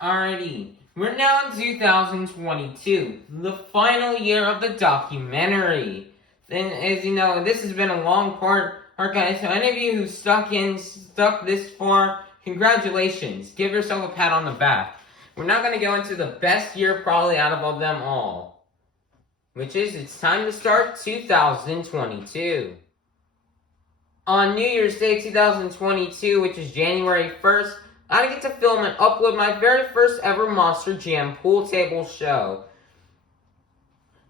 Alrighty, we're now in 2022, the final year of the documentary. And as you know, this has been a long part, guys. So any of you who stuck this far, congratulations. Give yourself a pat on the back. We're now going to go into the best year probably out of them all, which is it's time to start 2022. On New Year's Day 2022, which is January 1st, I get to film and upload my very first ever Monster Jam pool table show.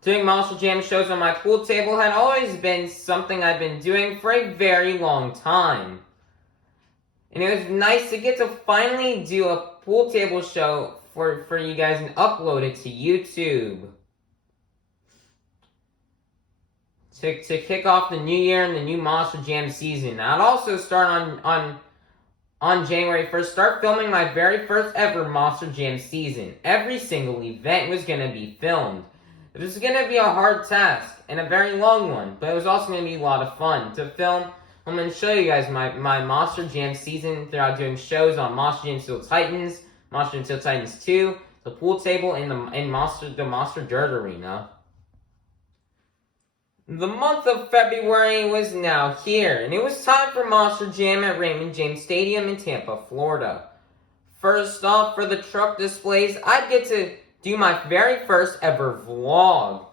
Doing Monster Jam shows on my pool table had always been something I've been doing for a very long time. And it was nice to get to finally do a pool table show for you guys and upload it to YouTube. To kick off the new year and the new Monster Jam season. I'd also start on January 1st, start filming my very first ever Monster Jam season. Every single event was going to be filmed. It was going to be a hard task and a very long one, but it was also going to be a lot of fun to film. I'm going to show you guys my Monster Jam season throughout doing shows on Monster Jam Steel Titans, Monster Jam Steel Titans 2, the pool table, and the Monster Dirt Arena. The month of February was now here, and it was time for Monster Jam at Raymond James Stadium in Tampa, Florida. First off, for the truck displays, I'd get to do my very first ever vlog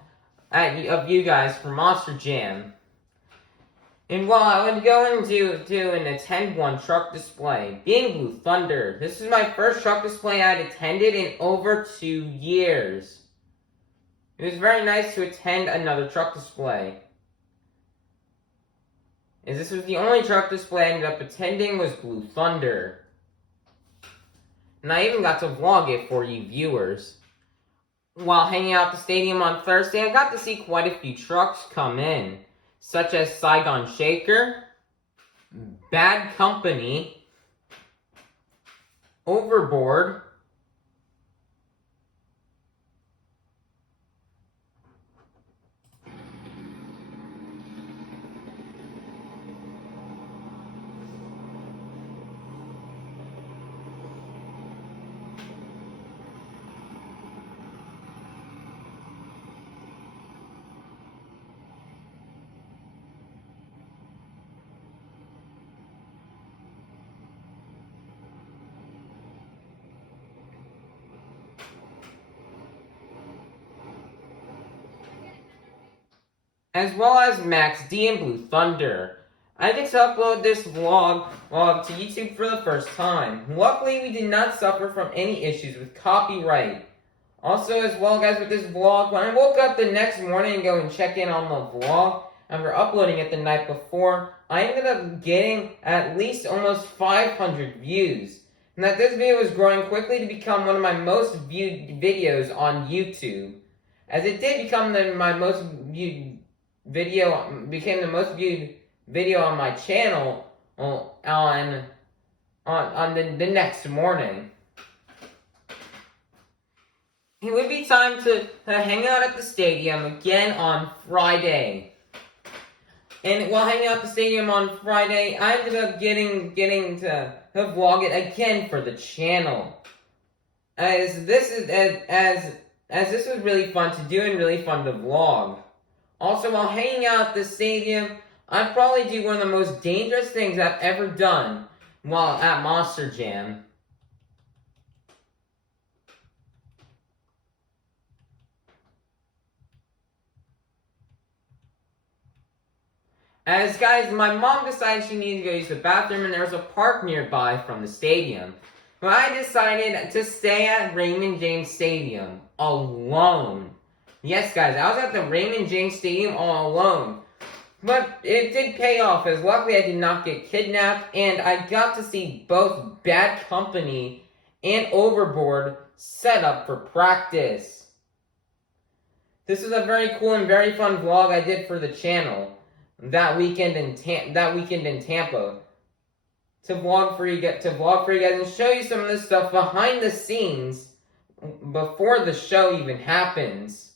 of you guys for Monster Jam. And while I would go and do and attend one truck display, being Blue Thunder. This is my first truck display I'd attended in over 2 years. It was very nice to attend another truck display. As this was the only truck display I ended up attending was Blue Thunder. And I even got to vlog it for you viewers. While hanging out at the stadium on Thursday, I got to see quite a few trucks come in, such as Saigon Shaker, Bad Company, Overboard, as well as Max D and Blue Thunder. I get to upload this vlog to YouTube for the first time. Luckily, we did not suffer from any issues with copyright. Also, as well, guys, with this vlog, when I woke up the next morning and go and check in on the vlog, after uploading it the night before, I ended up getting at least almost 500 views. And that this video was growing quickly to become one of my most viewed videos on YouTube. As it did become my most viewed video, became the most viewed video on my channel on the next morning. It would be time to hang out at the stadium again on Friday. And while hanging out at the stadium on Friday, I ended up getting to vlog it again for the channel. As this was really fun to do and really fun to vlog. Also, while hanging out at the stadium, I'd probably do one of the most dangerous things I've ever done while at Monster Jam. As guys, my mom decided she needed to go use the bathroom and there was a park nearby from the stadium. But I decided to stay at Raymond James Stadium alone. Yes, guys, I was at the Raymond James Stadium all alone. But it did pay off, as luckily I did not get kidnapped, and I got to see both Bad Company and Overboard set up for practice. This is a very cool and very fun vlog I did for the channel that weekend in Tampa. To vlog for you guys and show you some of the stuff behind the scenes before the show even happens.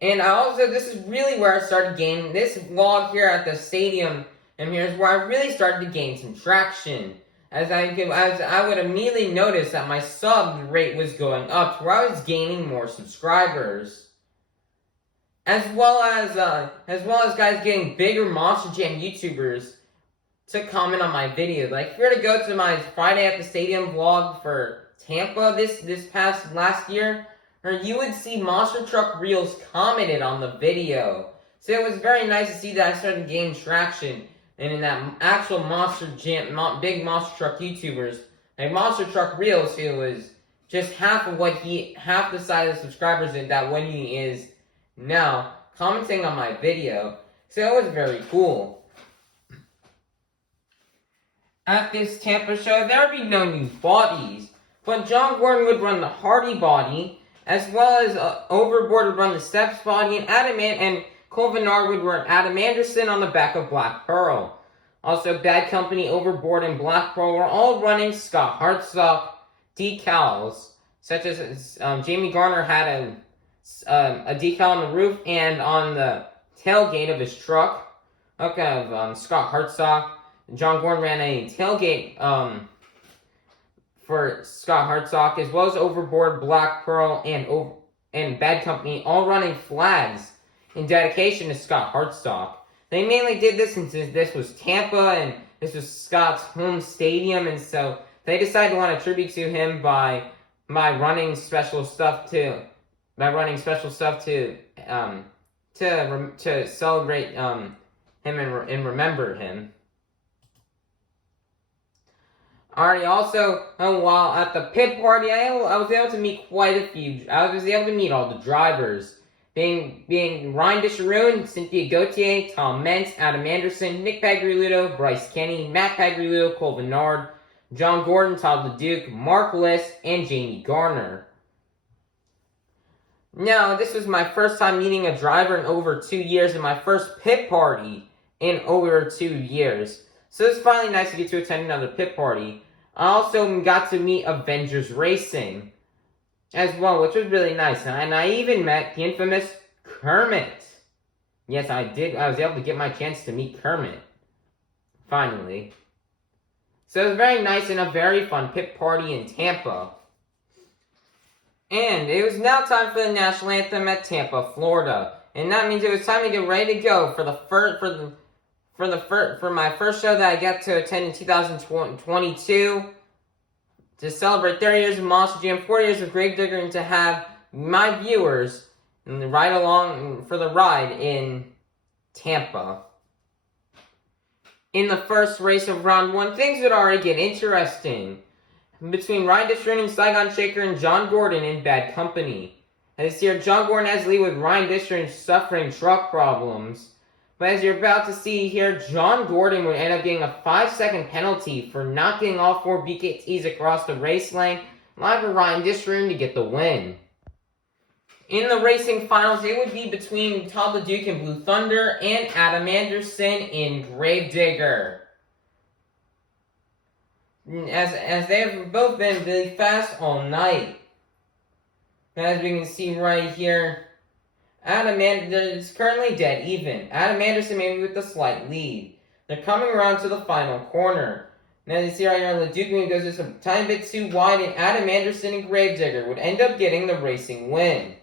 And this is really where I started gaining, this vlog here at the stadium, and here's where I really started to gain some traction. as I would immediately notice that my sub rate was going up, to where I was gaining more subscribers. As well as guys getting bigger Monster Jam YouTubers to comment on my video. Like, if you were to go to my Friday at the Stadium vlog for Tampa this past last year, or you would see MonsterTruckReels commented on the video. So it was very nice to see that I started gaining traction, and in that actual Monster Jam, big Monster Truck YouTubers, like MonsterTruckReels, who was just half the size of subscribers that when he is now, commenting on my video. So it was very cool. At this Tampa show, there would be no new bodies, but John Gordon would run the Hardy body, as well as Overboard would run the Steps body, and Colvinard would run Adam Anderson on the back of Black Pearl. Also, Bad Company, Overboard, and Black Pearl were all running Scott Hartsock decals, such as Jamie Garner had a decal on the roof and on the tailgate of his truck. Okay, Scott Hartsock. John Gordon ran a tailgate for Scott Hartsock, as well as Overboard, Black Pearl, and Bad Company, all running flags in dedication to Scott Hartsock. They mainly did this since this was Tampa and this was Scott's home stadium, and so they decided to want to tribute to him by running special stuff to celebrate him and remember him. Alright, also, while at the pit party, I was able to meet I was able to meet all the drivers. Being Ryan Disharoon, Cynthia Gauthier, Tom Mentz, Adam Anderson, Nick Pagliuto, Bryce Kenny, Matt Pagliuto, Cole Bernard, John Gordon, Todd LeDuc, Mark Liss, and Jamie Garner. Now, this was my first time meeting a driver in over 2 years, and my first pit party in over 2 years. So it's finally nice to get to attend another pit party. I also got to meet Avengers Racing as well, which was really nice. And I even met the infamous Kermit. Yes, I did. I was able to get my chance to meet Kermit. Finally. So it was very nice and a very fun pit party in Tampa. And it was now time for the national anthem at Tampa, Florida. And that means it was time to get ready to go for my first show that I got to attend in 2022 to celebrate 30 years of Monster Jam, 40 years of Gravedigger, and to have my viewers ride along for the ride in Tampa. In the first race of round 1, things would already get interesting between Ryan Disharoon and Saigon Shaker and John Gordon in Bad Company. And this year, John Gordon has the lead with Ryan Disharoon suffering truck problems. But as you're about to see here, John Gordon would end up getting a 5-second penalty for not getting all 4 BKTs across the race lane, allowing for Ryan Disharoon to get the win. In the racing finals, it would be between Todd LeDuc and Blue Thunder and Adam Anderson in Gravedigger. As they have both been really fast all night. As we can see right here, is currently dead even. Adam Anderson maybe with a slight lead. They're coming around to the final corner. Now you see right here, LeDuc goes just a tiny bit too wide, and Adam Anderson and Gravedigger would end up getting the racing win.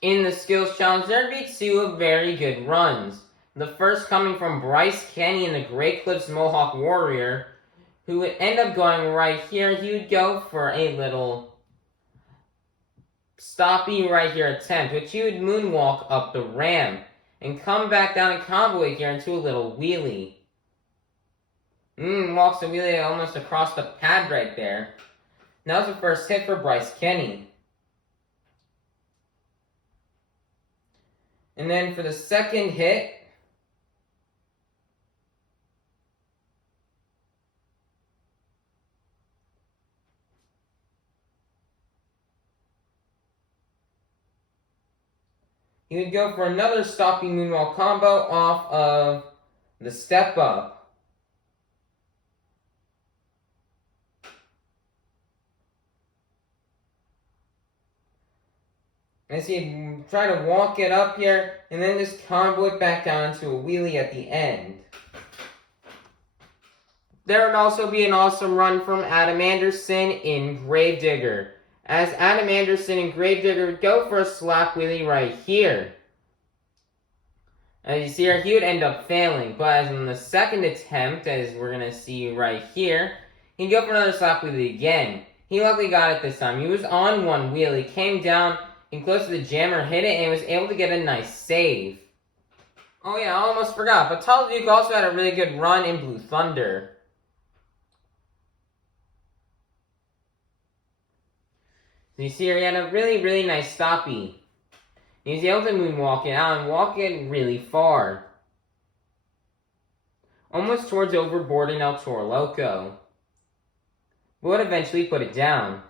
In the skills challenge, there'd be 2 very good runs. The first coming from Bryce Kenny in the Great Clips Mohawk Warrior, who would end up going right here. He would go for a little stoppy right here attempt, which he would moonwalk up the ramp and come back down and combo it here into a little wheelie. Walks the wheelie almost across the pad right there. That was the first hit for Bryce Kenny. And then for the second hit, he would go for another stopping moonwalk combo off of the step up. As he'd try to walk it up here, and then just combo it back down into a wheelie at the end. There would also be an awesome run from Adam Anderson in Gravedigger, as Adam Anderson in Gravedigger would go for a slap wheelie right here. As you see here, he would end up failing, but as in the second attempt, as we're going to see right here, he'd go for another slap wheelie again. He luckily got it this time. He was on one wheelie, came down and close to the jammer, hit it, and was able to get a nice save. Oh yeah, I almost forgot, but Tall Duke also had a really good run in Blue Thunder. You see here, he had a really nice stoppie. He was able to moonwalk it out and walk it really far. Almost towards overboard in El Toro Loco. But would eventually put it down.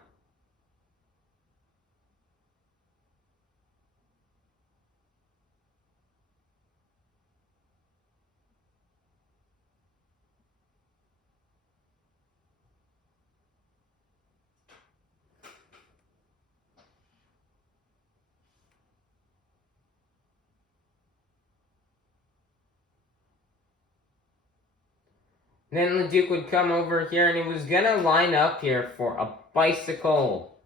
Then the Duke would come over here and he was gonna line up here for a bicycle.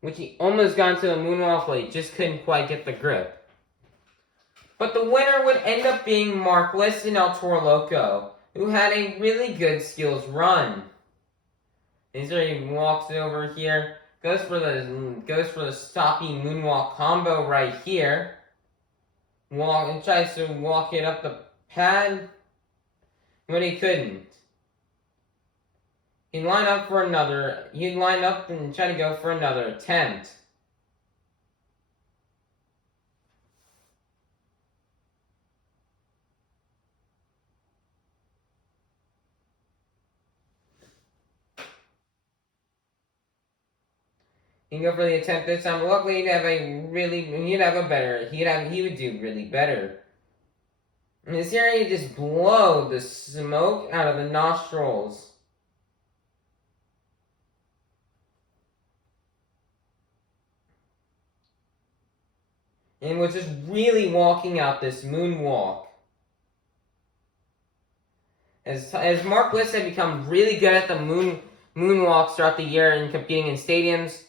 Which he almost got into the moonwalk, but he just couldn't quite get the grip. But the winner would end up being Markless in El Toro Loco, who had a really good skills run. And so he walks over here, goes for the stopping moonwalk combo right here. And tries to walk it up the pad, but he couldn't. He'd line up and try to go for another attempt. He'd go for the attempt this time, but luckily he would do really better. And this here, he'd just blow the smoke out of the nostrils. And was just really walking out this moonwalk. As Mark Bliss had become really good at the moonwalks throughout the year and competing in stadiums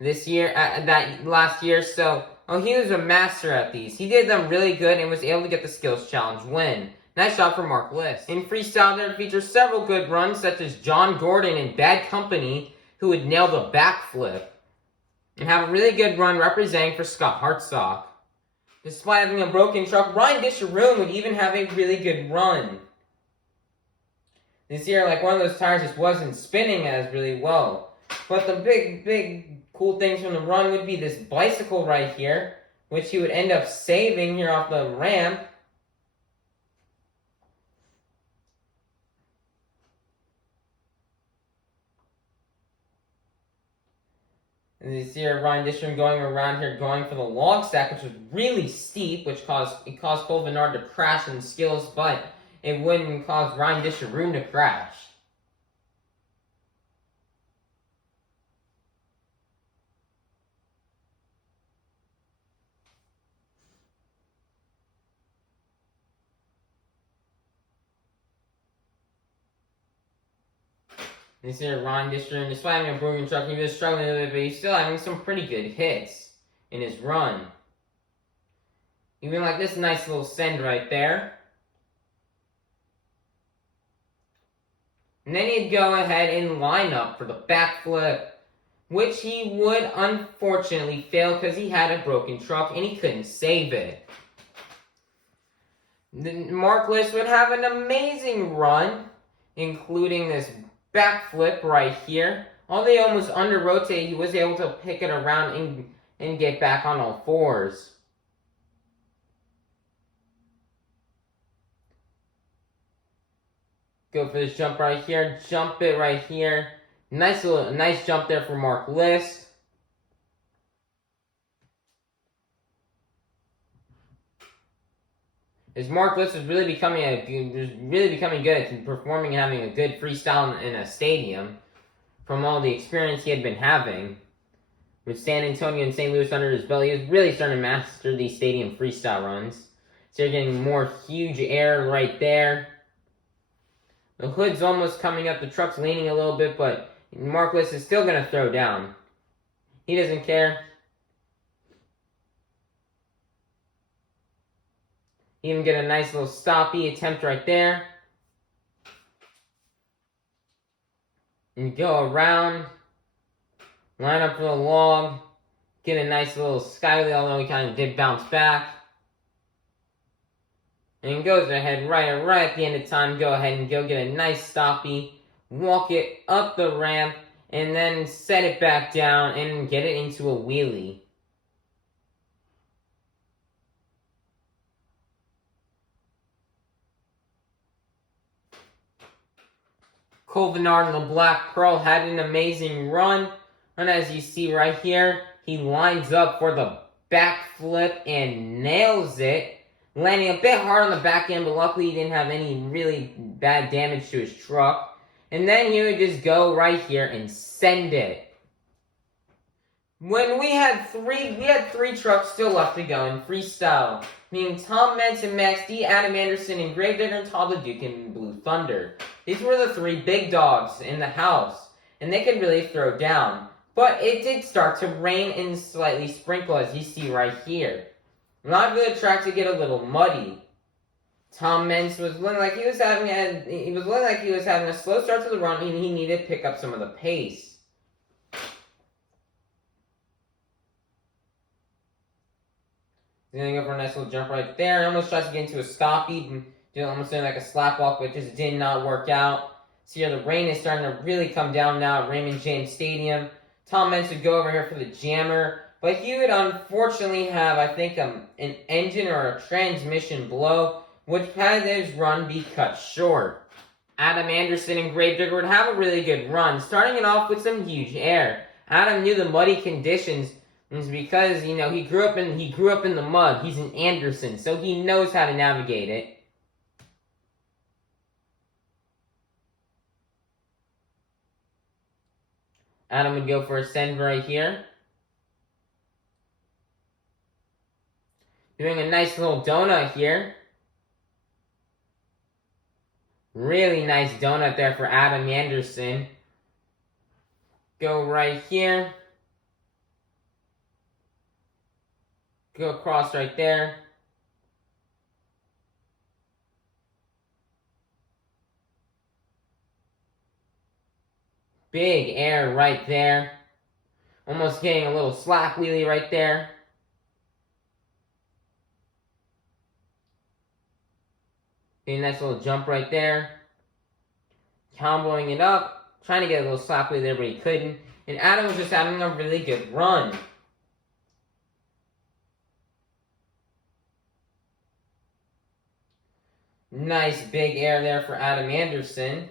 last year, so he was a master at these. He did them really good and was able to get the skills challenge win. Nice job for Mark Bliss. In freestyle, there features several good runs, such as John Gordon in Bad Company, who would nail the backflip, and have a really good run representing for Scott Hartsock. Despite having a broken truck, Ryan Disharoon would even have a really good run. This year, like one of those tires just wasn't spinning as really well. But the big cool things from the run would be this bicycle right here, which he would end up saving here off the ramp. And you see here Ryan Dishram going around here going for the log stack, which was really steep, which caused Cole Bernard to crash in skills, but it wouldn't cause Ryan Disharoon to crash. And you see here Ryan Disharoon, despite having a broken truck, he was struggling a little bit, but he's still having some pretty good hits in his run. Even like this nice little send right there. And then he'd go ahead and line up for the backflip, which he would unfortunately fail because he had a broken truck and he couldn't save it. Then Markless would have an amazing run, including this backflip right here. Although he almost under-rotated, he was able to pick it around and get back on all fours. Go for this jump right here, jump it right here. Nice jump there for Mark List. As Mark List was really becoming good at performing and having a good freestyle in a stadium from all the experience he had been having. With San Antonio and St. Louis under his belt, he was really starting to master these stadium freestyle runs. So you're getting more huge air right there. The hood's almost coming up. The truck's leaning a little bit, but Marquez is still going to throw down. He doesn't care. He even get a nice little stoppy attempt right there. And go around. Line up for the log. Get a nice little skywheel, although he kind of did bounce back. And goes ahead right at the end of time. Go ahead and go get a nice stoppy. Walk it up the ramp. And then set it back down and get it into a wheelie. Colvinard and the Black Pearl had an amazing run. And as you see right here, he lines up for the backflip and nails it. Landing a bit hard on the back end, but luckily he didn't have any really bad damage to his truck. And then he would just go right here and send it. When we had three trucks still left to go in freestyle, meaning Tom Mentz and Max D, Adam Anderson, and Gravedigger and Todd LeDuc and Blue Thunder. These were the three big dogs in the house, and they could really throw down. But it did start to rain and slightly sprinkle, as you see right here. Not really track to get a little muddy. Tom Mentz was looking like he was having a slow start to the run, and he needed to pick up some of the pace. He's gonna go for a nice little jump right there. Almost tries to get into a stoppy, almost doing like a slap walk, but just did not work out. So here the rain is starting to really come down now at Raymond James Stadium. Tom Mentz would go over here for the jammer, but he would unfortunately have, I think, an engine or a transmission blow, which had his run be cut short. Adam Anderson and Gravedigger would have a really good run, starting it off with some huge air. Adam knew the muddy conditions because, you know, he grew up in the mud. He's an Anderson, so he knows how to navigate it. Adam would go for a send right here. Doing a nice little donut here. Really nice donut there for Adam Anderson. Go right here. Go across right there. Big air right there. Almost getting a little slack wheelie right there. A nice little jump right there. Comboing it up. Trying to get a little slack wheelie there, but he couldn't. And Adam was just having a really good run. Nice big air there for Adam Anderson.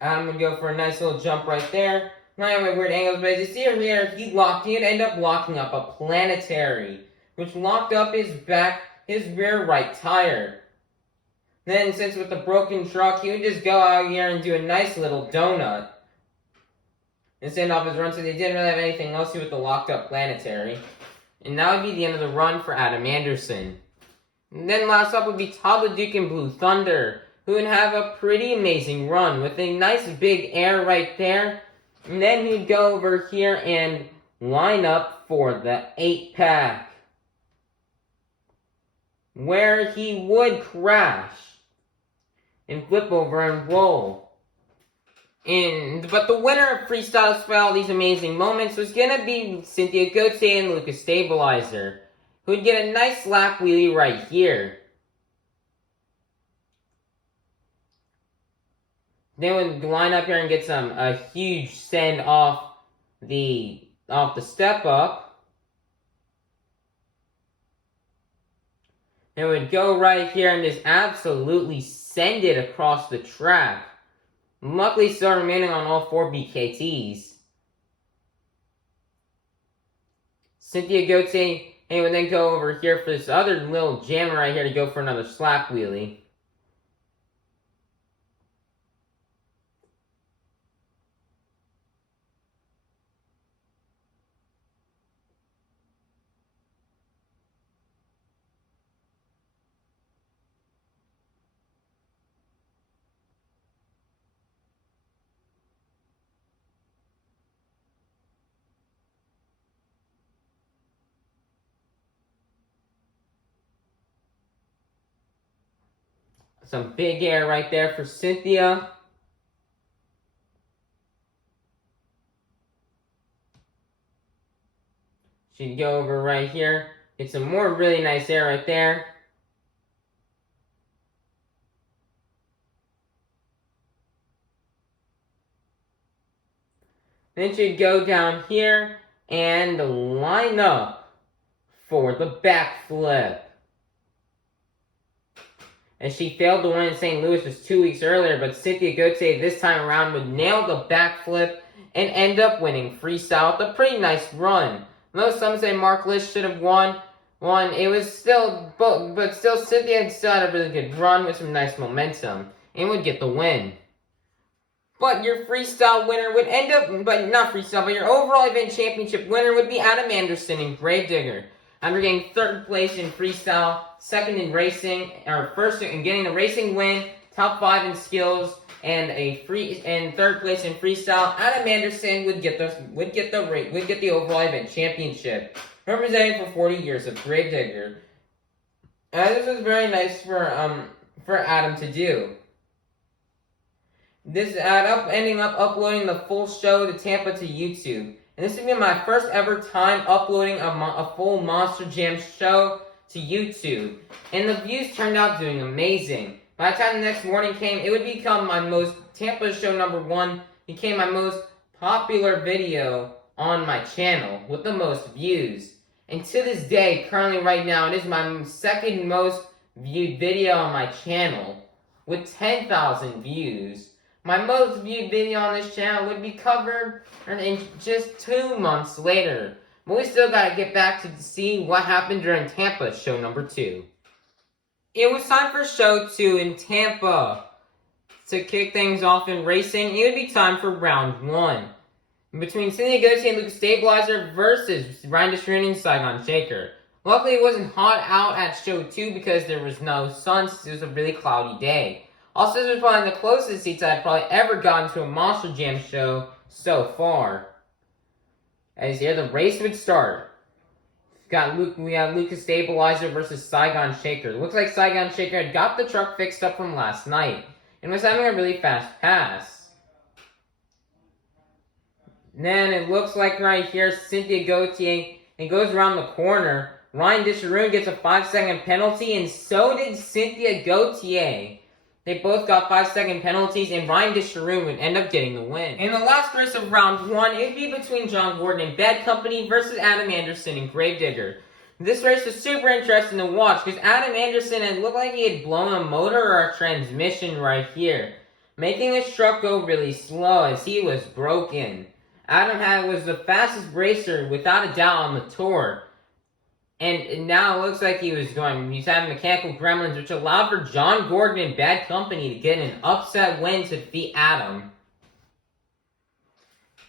Adam would go for a nice little jump right there. Not even weird angles, but as you see here, he'd end up locking up a planetary, which locked up his rear right tire. Then, since with the broken truck, he would just go out here and do a nice little donut. And send off his run, so they didn't really have anything else to do with the locked up planetary. And that would be the end of the run for Adam Anderson. And then last up would be Todd LeDuc and Blue Thunder, who would have a pretty amazing run with a nice big air right there. And then he'd go over here and line up for the 8-pack, where he would crash and flip over and roll. But the winner of freestyles for all these amazing moments was going to be Cynthia Gauthier and Lucas Stabilizer, who would get a nice lap wheelie right here. They would line up here and get a huge send off the step up. They would go right here and just absolutely send it across the track. Luckily, still remaining on all 4 BKTs. Cynthia Gauthier and would then go over here for this other little jammer right here to go for another slap wheelie. Some big air right there for Cynthia. She'd go over right here. Get some more really nice air right there. Then she'd go down here and line up for the backflip. And she failed to win in St. Louis just 2 weeks earlier, but Cynthia Gauthier this time around would nail the backflip and end up winning freestyle with a pretty nice run. Though some say Mark Lish should have won, it was still, but still Cynthia still had a really good run with some nice momentum and would get the win. But your freestyle winner would end up, but not freestyle, but your overall event championship winner would be Adam Anderson in Gravedigger. After getting 3rd place in freestyle, 2nd in racing, or 1st in getting the racing win, top 5 in skills, and 3rd place in freestyle, Adam Anderson would get the overall event championship, representing for 40 years of Gravedigger. This was very nice for Adam to do. This ending up uploading the full show to Tampa to YouTube. And this would be my first ever time uploading a full Monster Jam show to YouTube. And the views turned out doing amazing. By the time the next morning came, it would become my most, Tampa show #1 became my most popular video on my channel with the most views. And to this day, currently right now, it is my 2nd most viewed video on my channel with 10,000 views. My most viewed video on this channel would be covered in just 2 months later. But we still gotta get back to see what happened during Tampa show #2. It was time for show 2 in Tampa. To kick things off in racing, it would be time for round 1. Between Cynthia Gauthier and Lucas Stabilizer versus Ryan Deshroon and Saigon Shaker. Luckily it wasn't hot out at show 2 because there was no sun, it was a really cloudy day. Also, this was probably the closest seats I've probably ever gotten to a Monster Jam show so far. As here, the race would start. We got Lucas Stabilizer versus Saigon Shaker. It looks like Saigon Shaker had got the truck fixed up from last night and was having a really fast pass. Then it looks like right here, Cynthia Gauthier, it goes around the corner. Ryan Deshroon gets a 5-second penalty, and so did Cynthia Gauthier. They both got 5-second penalties, and Ryan Deshroon would end up getting the win. In the last race of round 1, it would be between John Gordon and Bad Company versus Adam Anderson and Gravedigger. This race was super interesting to watch because Adam Anderson had looked like he had blown a motor or a transmission right here, making his truck go really slow as he was broken. Adam was the fastest racer without a doubt on the tour. And now it looks like he's having mechanical gremlins, which allowed for John Gordon and Bad Company to get an upset win to defeat Adam.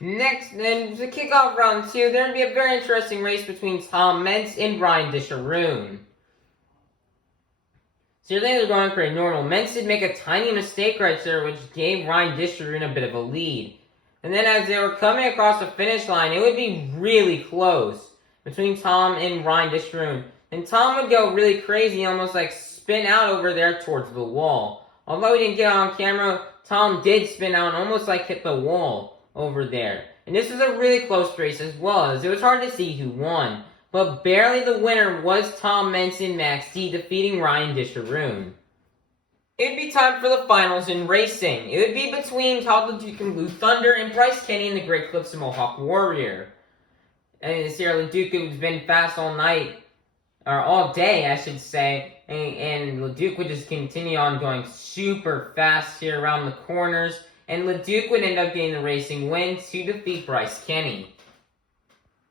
Next, then, to kick off round 2, there would be a very interesting race between Tom Mentz and Ryan Deshroon. So your things are going pretty normal. Mentz did make a tiny mistake right there, which gave Ryan Deshroon a bit of a lead. And then as they were coming across the finish line, it would be really close between Tom and Ryan Deshroon. And Tom would go really crazy, almost like spin out over there towards the wall. Although he didn't get it on camera, Tom did spin out and almost like hit the wall over there. And this was a really close race as well, as it was hard to see who won. But barely the winner was Tom Mentz and Max D defeating Ryan Deshroon. It would be time for the finals in racing. It would be between Todd LeDuc and Blue Thunder and Bryce Kenny and the Great Clips and Mohawk Warrior. And Sierra LeDuc has been fast all night, or all day, I should say, and LeDuc would just continue on going super fast here around the corners, and LeDuc would end up getting the racing win to defeat Bryce Kenny.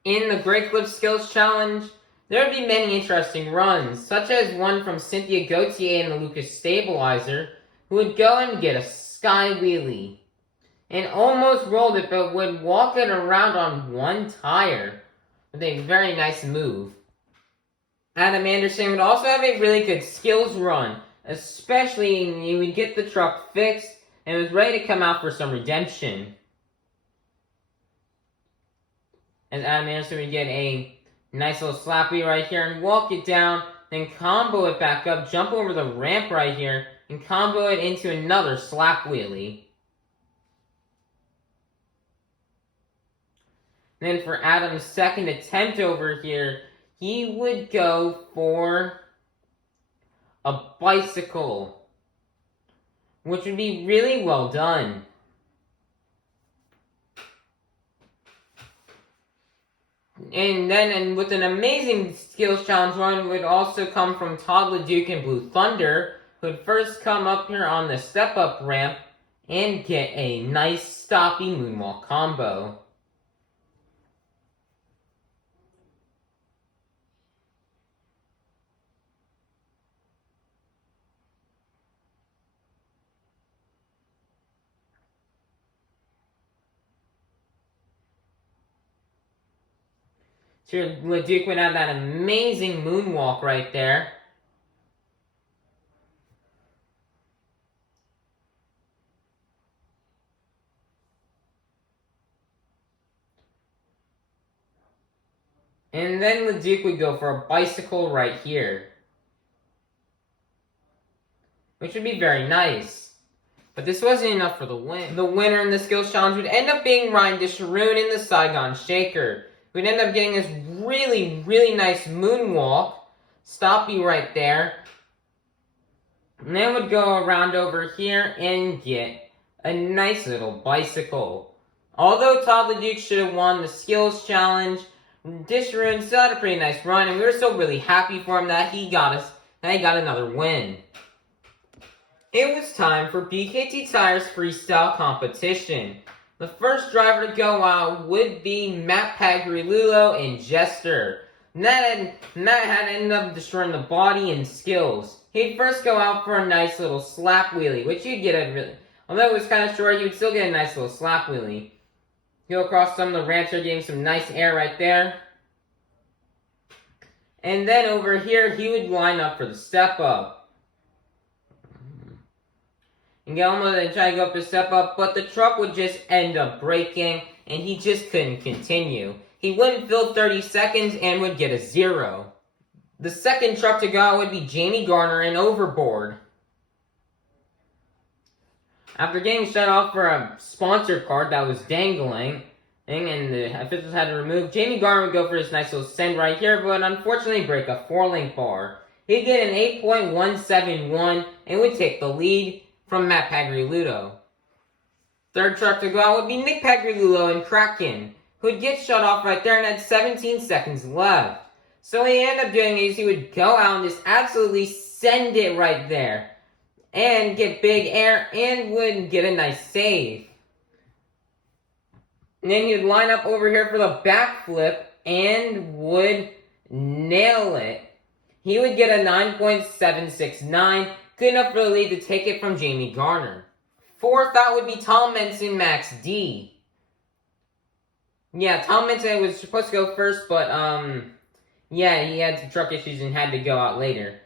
In the Great Clip Skills Challenge, there would be many interesting runs, such as one from Cynthia Gauthier and the Lucas Stabilizer, who would go and get a sky wheelie, and almost rolled it, but would walk it around on one tire, with a very nice move. Adam Anderson would also have a really good skills run, especially when he would get the truck fixed, and was ready to come out for some redemption. As Adam Anderson would get a nice little slappy right here and walk it down, then combo it back up, jump over the ramp right here, and combo it into another slap wheelie. Then for Adam's second attempt over here, he would go for a bicycle, which would be really well done. And then with an amazing skills challenge run would also come from Todd LeDuc and Blue Thunder, who would first come up here on the step-up ramp and get a nice stoppy moonwalk combo. So LeDuc would have that amazing moonwalk right there. And then LeDuc would go for a bicycle right here, which would be very nice. But this wasn't enough for the win. The winner in the skills challenge would end up being Ryan DeSharoon in the Saigon Shaker. We'd end up getting this really, really nice moonwalk, stoppy right there, and then would go around over here and get a nice little bicycle. Although Todd LeDuc should have won the skills challenge, DeSharoon still had a pretty nice run, and we were still really happy for him that he got another win. It was time for BKT Tire's freestyle competition. The first driver to go out would be Matt Pagrilulo and Jester. Matt had ended up destroying the body and skills. He'd first go out for a nice little slap wheelie, which you'd get although it was kind of short, he would still get a nice little slap wheelie. Go across some of the ramps, getting some nice air right there. And then over here, he would line up for the step up. And Gelmo then try to go up the step up, but the truck would just end up breaking, and he just couldn't continue. He wouldn't fill 30 seconds and would get a 0. The second truck to go out would be Jamie Garner and Overboard. After getting shut off for a sponsor card that was dangling, and the officials had to remove, Jamie Garner would go for his nice little send right here, but unfortunately break a 4-link bar. He'd get an 8.171 and would take the lead from Matt Pagrilulo. Third truck to go out would be Nick Pagrilulo and Kraken, who would get shut off right there and had 17 seconds left. So what he ended up doing is he would go out and just absolutely send it right there and get big air and would get a nice save. And then he would line up over here for the backflip and would nail it. He would get a 9.769, good enough for the lead to take it from Jamie Garner. Fourth out would be Tom Menson Max D. Yeah, Tom Menson was supposed to go first, but yeah, he had some truck issues and had to go out later.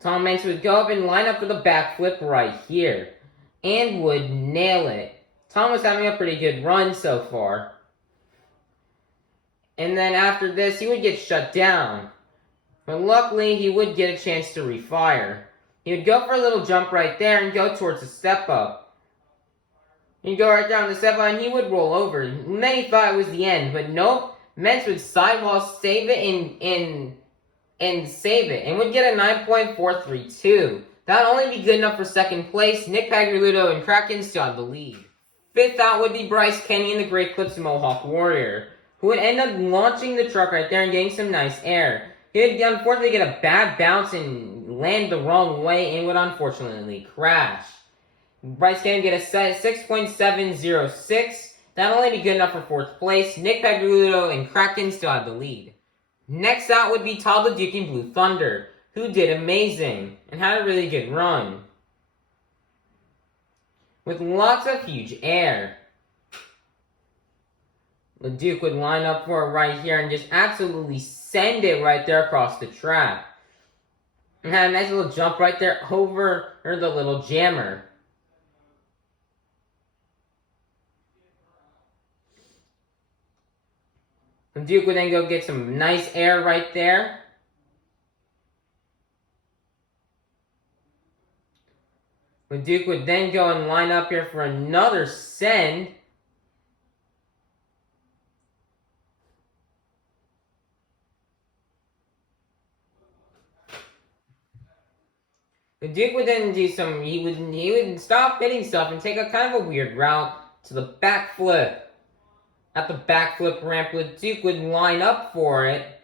Tom Menson would go up and line up for the backflip right here and would nail it. Tom was having a pretty good run so far. And then after this, he would get shut down. But luckily, he would get a chance to refire. He would go for a little jump right there and go towards the step up. He'd go right down the step up and he would roll over. Many thought it was the end, but nope. Mens would sidewall save it and save it, and would get a 9.432. That would only be good enough for second place. Nick Pagrilulo and Kraken still had the lead. Fifth out would be Bryce Kenny and the Great Clips Mohawk Warrior, who would end up launching the truck right there and getting some nice air. He would unfortunately get a bad bounce and land the wrong way and would unfortunately crash. Bryce Kenny would get a 6.706. That would only be good enough for fourth place. Nick Pagrilulo and Kraken still had the lead. Next out would be Todd the Duke and Blue Thunder, who did amazing and had a really good run. With lots of huge air. The Duke would line up for it right here and just absolutely send it right there across the track. And had a nice little jump right there over the little jammer. The Duke would then go get some nice air right there. The Duke would then go and line up here for another send. The Duke would then do some, he would stop hitting stuff and take a kind of a weird route to the backflip. At the backflip ramp, the Duke would line up for it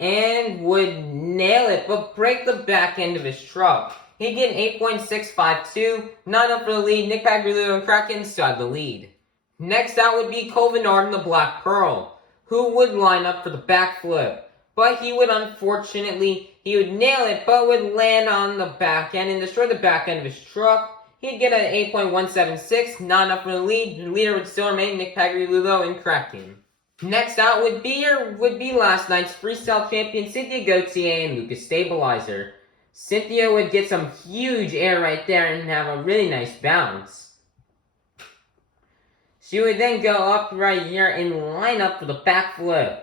and would nail it, but break the back end of his truck. He'd get an 8.652, 9 up for the lead. Nick Pagliulo and Kraken still had the lead. Next out would be Colvinard and the Black Pearl, who would line up for the backflip. But he would unfortunately, he would nail it, but would land on the back end and destroy the back end of his truck. He'd get an 8.176, 9 up for the lead. The leader would still remain Nick Pagliulo and Kraken. Next out would be last night's freestyle champion Cynthia Gauthier and Lucas Stabilizer. Cynthia would get some huge air right there and have a really nice bounce. She would then go up right here and line up for the backflip,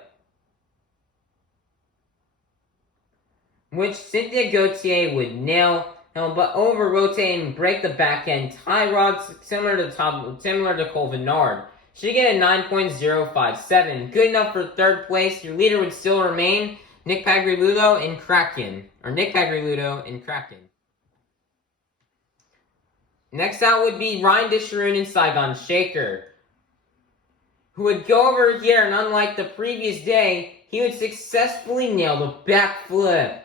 which Cynthia Gauthier would nail, but over-rotate and break the back end tie rods similar to Colvinard. She'd get a 9.057, good enough for third place. Your leader would still remain Nick Pagliulo and Kraken. Next out would be Ryan Disharoon and Saigon Shaker, who would go over here and unlike the previous day, he would successfully nail the backflip.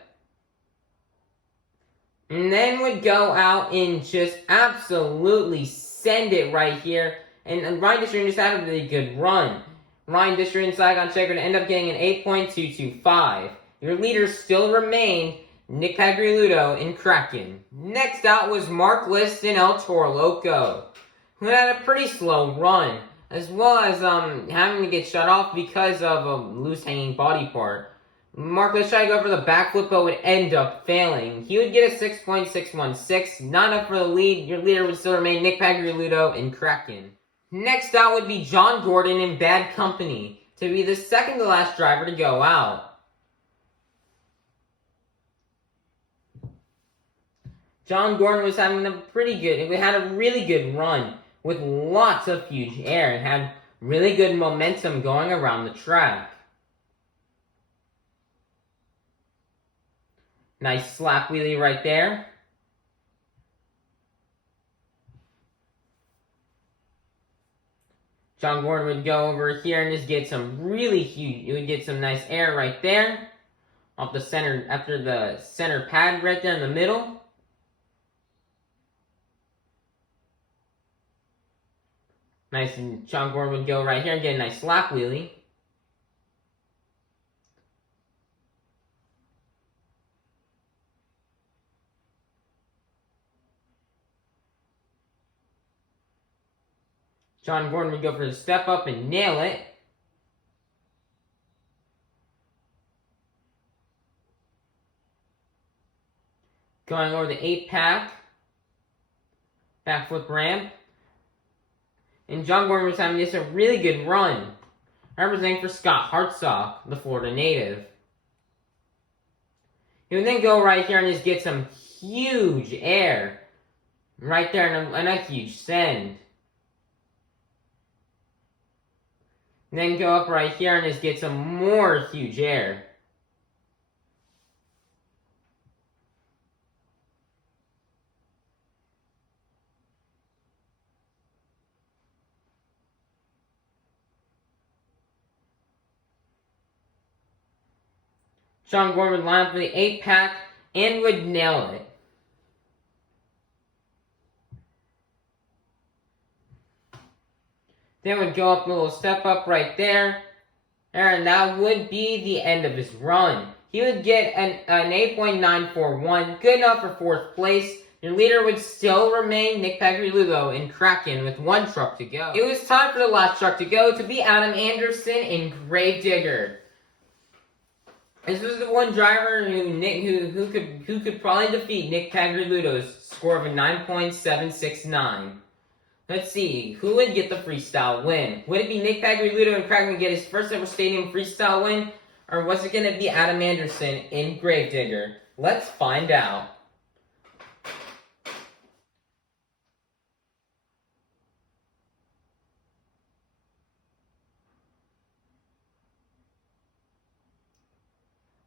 And then would go out and just absolutely send it right here. And Ryan Disharoon just had a really good run. Ryan Disharoon and Saigon Shaker to end up getting an 8.225. Your leaders still remained Nick Pagliulo and Kraken. Next out was Mark List and El Toro Loco, who had a pretty slow run, as well as having to get shut off because of a loose hanging body part. Mark List tried to go for the backflip, but would end up failing. He would get a 6.616, 9 up for the lead. Your leader would still remain Nick Pagliulo and Kraken. Next out would be John Gordon and Bad Company to be the second to last driver to go out. John Gordon was having a really good run with lots of huge air and had really good momentum going around the track. Nice slap wheelie right there. John Gordon would go over here and just get some really huge, it would get some nice air right there. Off the center, after the center pad right there in the middle. Nice, and John Gordon would go right here and get a nice slap wheelie. John Gordon would go for the step up and nail it. Going over the 8-pack. Backflip ramp. And John Gordon was having just a really good run, representing for Scott Hartsock, the Florida native. He would then go right here and just get some huge air. Right there and a huge send. And then go up right here and just get some more huge air. John Gordon would line up for the 8-pack and would nail it. Then would go up a little step up right there. And that would be the end of his run. He would get an 8.941, good enough for 4th place. Your leader would still remain Nick Pagriludo in Kraken with 1 truck to go. It was time for the last truck to go to be Adam Anderson in Gravedigger. This was the one driver who could probably defeat Nick Pagriludo's score of a 9.769. Let's see, who would get the freestyle win? Would it be Nick Pagriludo in Kraken get his first ever stadium freestyle win? Or was it going to be Adam Anderson in Gravedigger? Let's find out.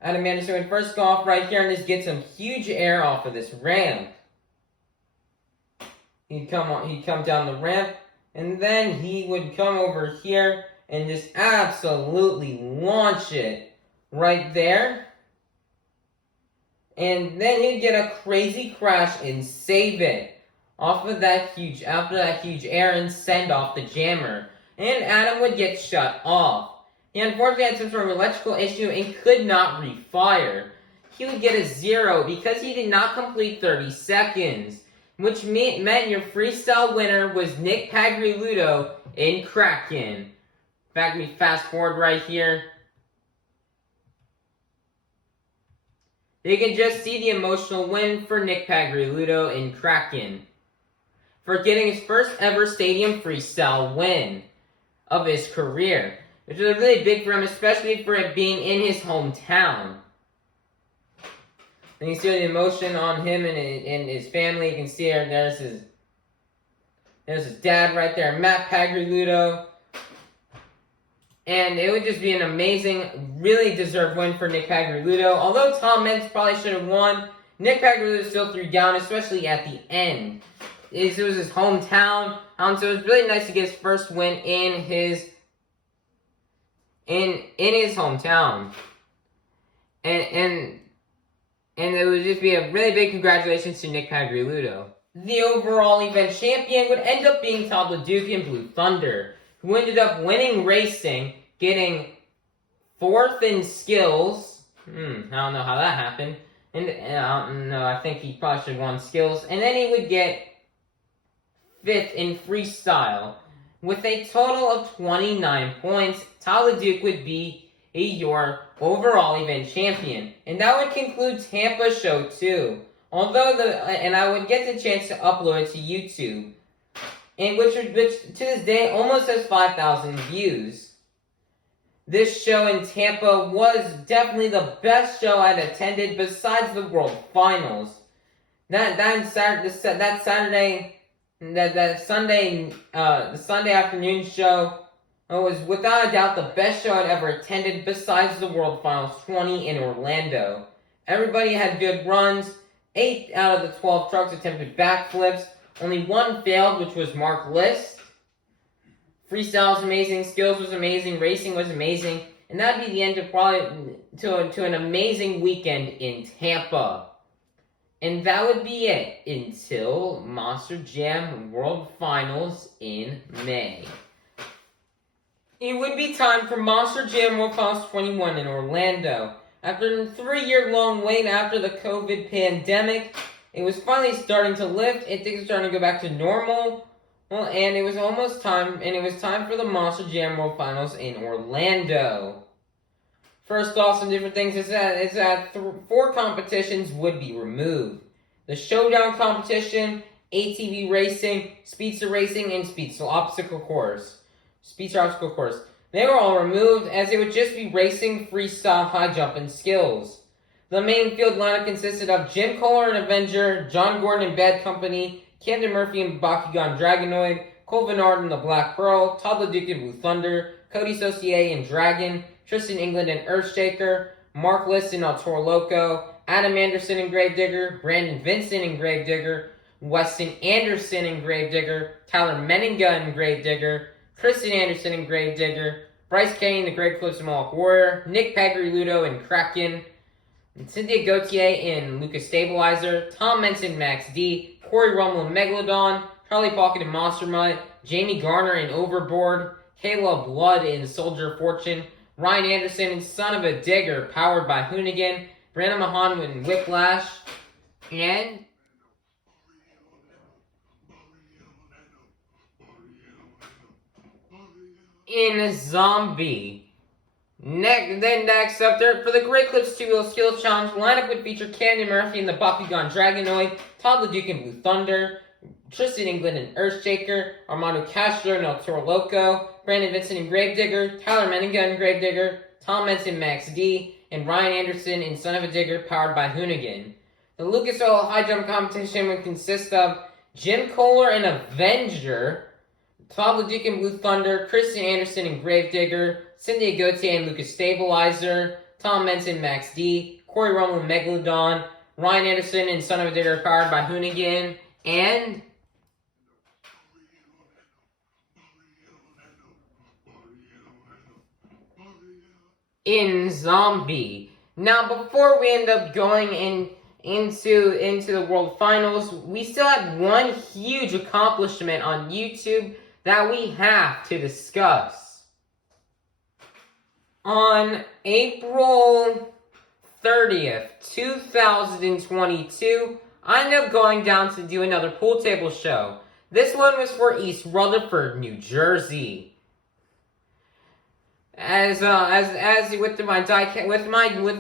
Adam Anderson would first go off right here and just get some huge air off of this ramp. He'd come down the ramp, and then he would come over here and just absolutely launch it right there. And then he'd get a crazy crash and save it after that huge air and send off the jammer. And Adam would get shut off. He unfortunately had some sort of electrical issue and could not refire. He would get a 0 because he did not complete 30 seconds. Which meant your freestyle winner was Nick Pagriludo in Kraken. In fact, we fast forward right here. You can just see the emotional win for Nick Pagriludo in Kraken for getting his first ever stadium freestyle win of his career, which was really big for him, especially for it being in his hometown. And you see the emotion on him and his family. You can see there's his dad right there, Matt Pagriludo. And it would just be an amazing, really deserved win for Nick Pagriludo. Although Tom Meents probably should have won, Nick Pagriludo still threw down, especially at the end. It was his hometown, so it was really nice to get his first win in his hometown. And it would just be a really big congratulations to Nick Pagriludo. The overall event champion would end up being Todd LeDuc in Blue Thunder, who ended up winning racing, getting 4th in skills. I don't know how that happened. And I think he probably should have won skills. And then he would get 5th in freestyle. With a total of 29 points, Todd LeDuc would be your overall event champion. And that would conclude Tampa Show 2. And I would get the chance to upload it to YouTube. And which to this day almost has 5,000 views. This show in Tampa was definitely the best show I'd attended besides the World Finals. The Sunday afternoon show was without a doubt the best show I'd ever attended besides the World Finals 20 in Orlando. Everybody had good runs. 8 out of the 12 trucks attempted backflips. Only 1 failed, which was Mark List. Freestyle was amazing. Skills was amazing. Racing was amazing. And that'd be the end of probably to an amazing weekend in Tampa. And that would be it until Monster Jam World Finals in May. It would be time for Monster Jam World Finals 21 in Orlando. After a 3-year-long wait after the COVID pandemic, it was finally starting to lift. Things were starting to go back to normal. Well, and it was almost time, and it was time for the Monster Jam World Finals in Orlando. First off, some different things is that 4 competitions would be removed. The Showdown competition, ATV racing, Speedster racing, and Speedster obstacle course. They were all removed as it would just be racing, freestyle, high jump, and skills. The main field lineup consisted of Jim Kohler and Avenger, John Gordon and Bad Company, Camden Murphy and Bakugan Dragonoid, Cole Venard and the Black Pearl, Todd LeDuc and Blue Thunder, Cody Saucier and Dragon, Tristan England and Earthshaker, Mark List and El Toro Loco, Adam Anderson and Gravedigger, Brandon Vincent and Gravedigger, Weston Anderson and Gravedigger, Tyler Meninga and Gravedigger, Kristen Anderson and Gravedigger, Bryce Kane and the Great Clips of Mohawk Warrior, Nick Pagriludo and Kraken, and Cynthia Gauthier and Lucas Stabilizer, Tom Menson, Max D, Corey Rummel and Megalodon, Charlie Pocket and Monster Mutt, Jamie Garner and Overboard, Caleb Blood and Soldier of Fortune, Ryan Anderson in Son of a Digger, powered by Hoonigan. Brandon Mahan in Whiplash. And in Zombie. Next up there, for the Great Clips 2 Wheel Skills Challenge, lineup would feature Candy Murphy and the Bakugan Dragonoid, Todd LeDuc and Blue Thunder, Tristan England and Earthshaker, Armando Castro and El Toro Loco, Brandon Vincent and Gravedigger, Tyler Menninga and Gravedigger, Tom Menson Max D, and Ryan Anderson in Son of a Digger, powered by Hoonigan. The Lucas Oil High Jump competition would consist of Jim Kohler and Avenger, Todd LeDuc and Blue Thunder, Christian Anderson and Gravedigger, Cynthia Gauthier and Lucas Stabilizer, Tom Menson Max D, Corey Romo and Megalodon, Ryan Anderson and Son of a Digger, powered by Hoonigan, and in Zombie. Now, before we end up going into the World Finals, we still have one huge accomplishment on YouTube that we have to discuss. On April 30th, 2022, I ended up going down to do another pool table show. This one was for East Rutherford, New Jersey. As with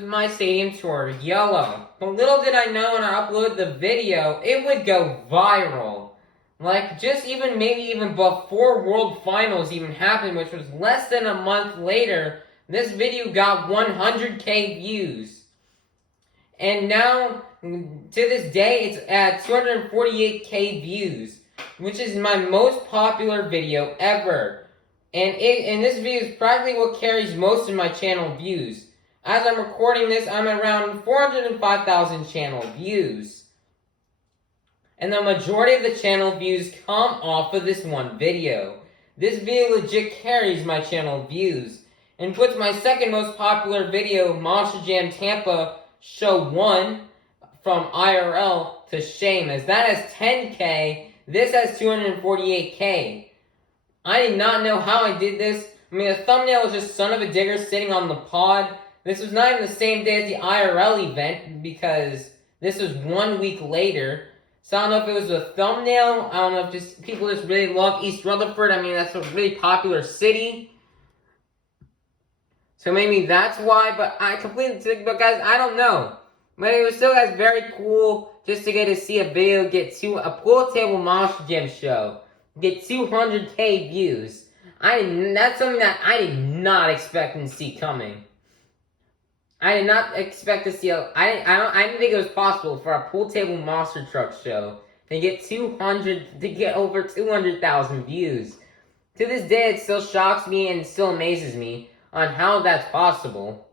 my stadium tour, yellow. But little did I know when I uploaded the video, it would go viral. Like, maybe even before World Finals even happened, which was less than a month later, this video got 100K views. And now, to this day, it's at 248K views, which is my most popular video ever. And this video is practically what carries most of my channel views. As I'm recording this, I'm around 405,000 channel views. And the majority of the channel views come off of this one video. This video legit carries my channel views, and puts my second most popular video, Monster Jam Tampa Show 1, from IRL to shame, as that has 10K, this has 248K. I did not know how I did this. I mean, the thumbnail was just Son of a Digger sitting on the pod. This was not even the same day as the IRL event, because this was 1 week later. So I don't know if it was a thumbnail. I don't know if people just really love East Rutherford. I mean, that's a really popular city. So maybe that's why, but guys, I don't know. But it was still, guys, very cool just to get to see a video a pool table Monster Jam show get 200K views. That's something that I did not expect to see coming. I did not expect to see I didn't think it was possible for a pool table monster truck show to get over 200,000 views. To this day, it still shocks me and still amazes me on how that's possible.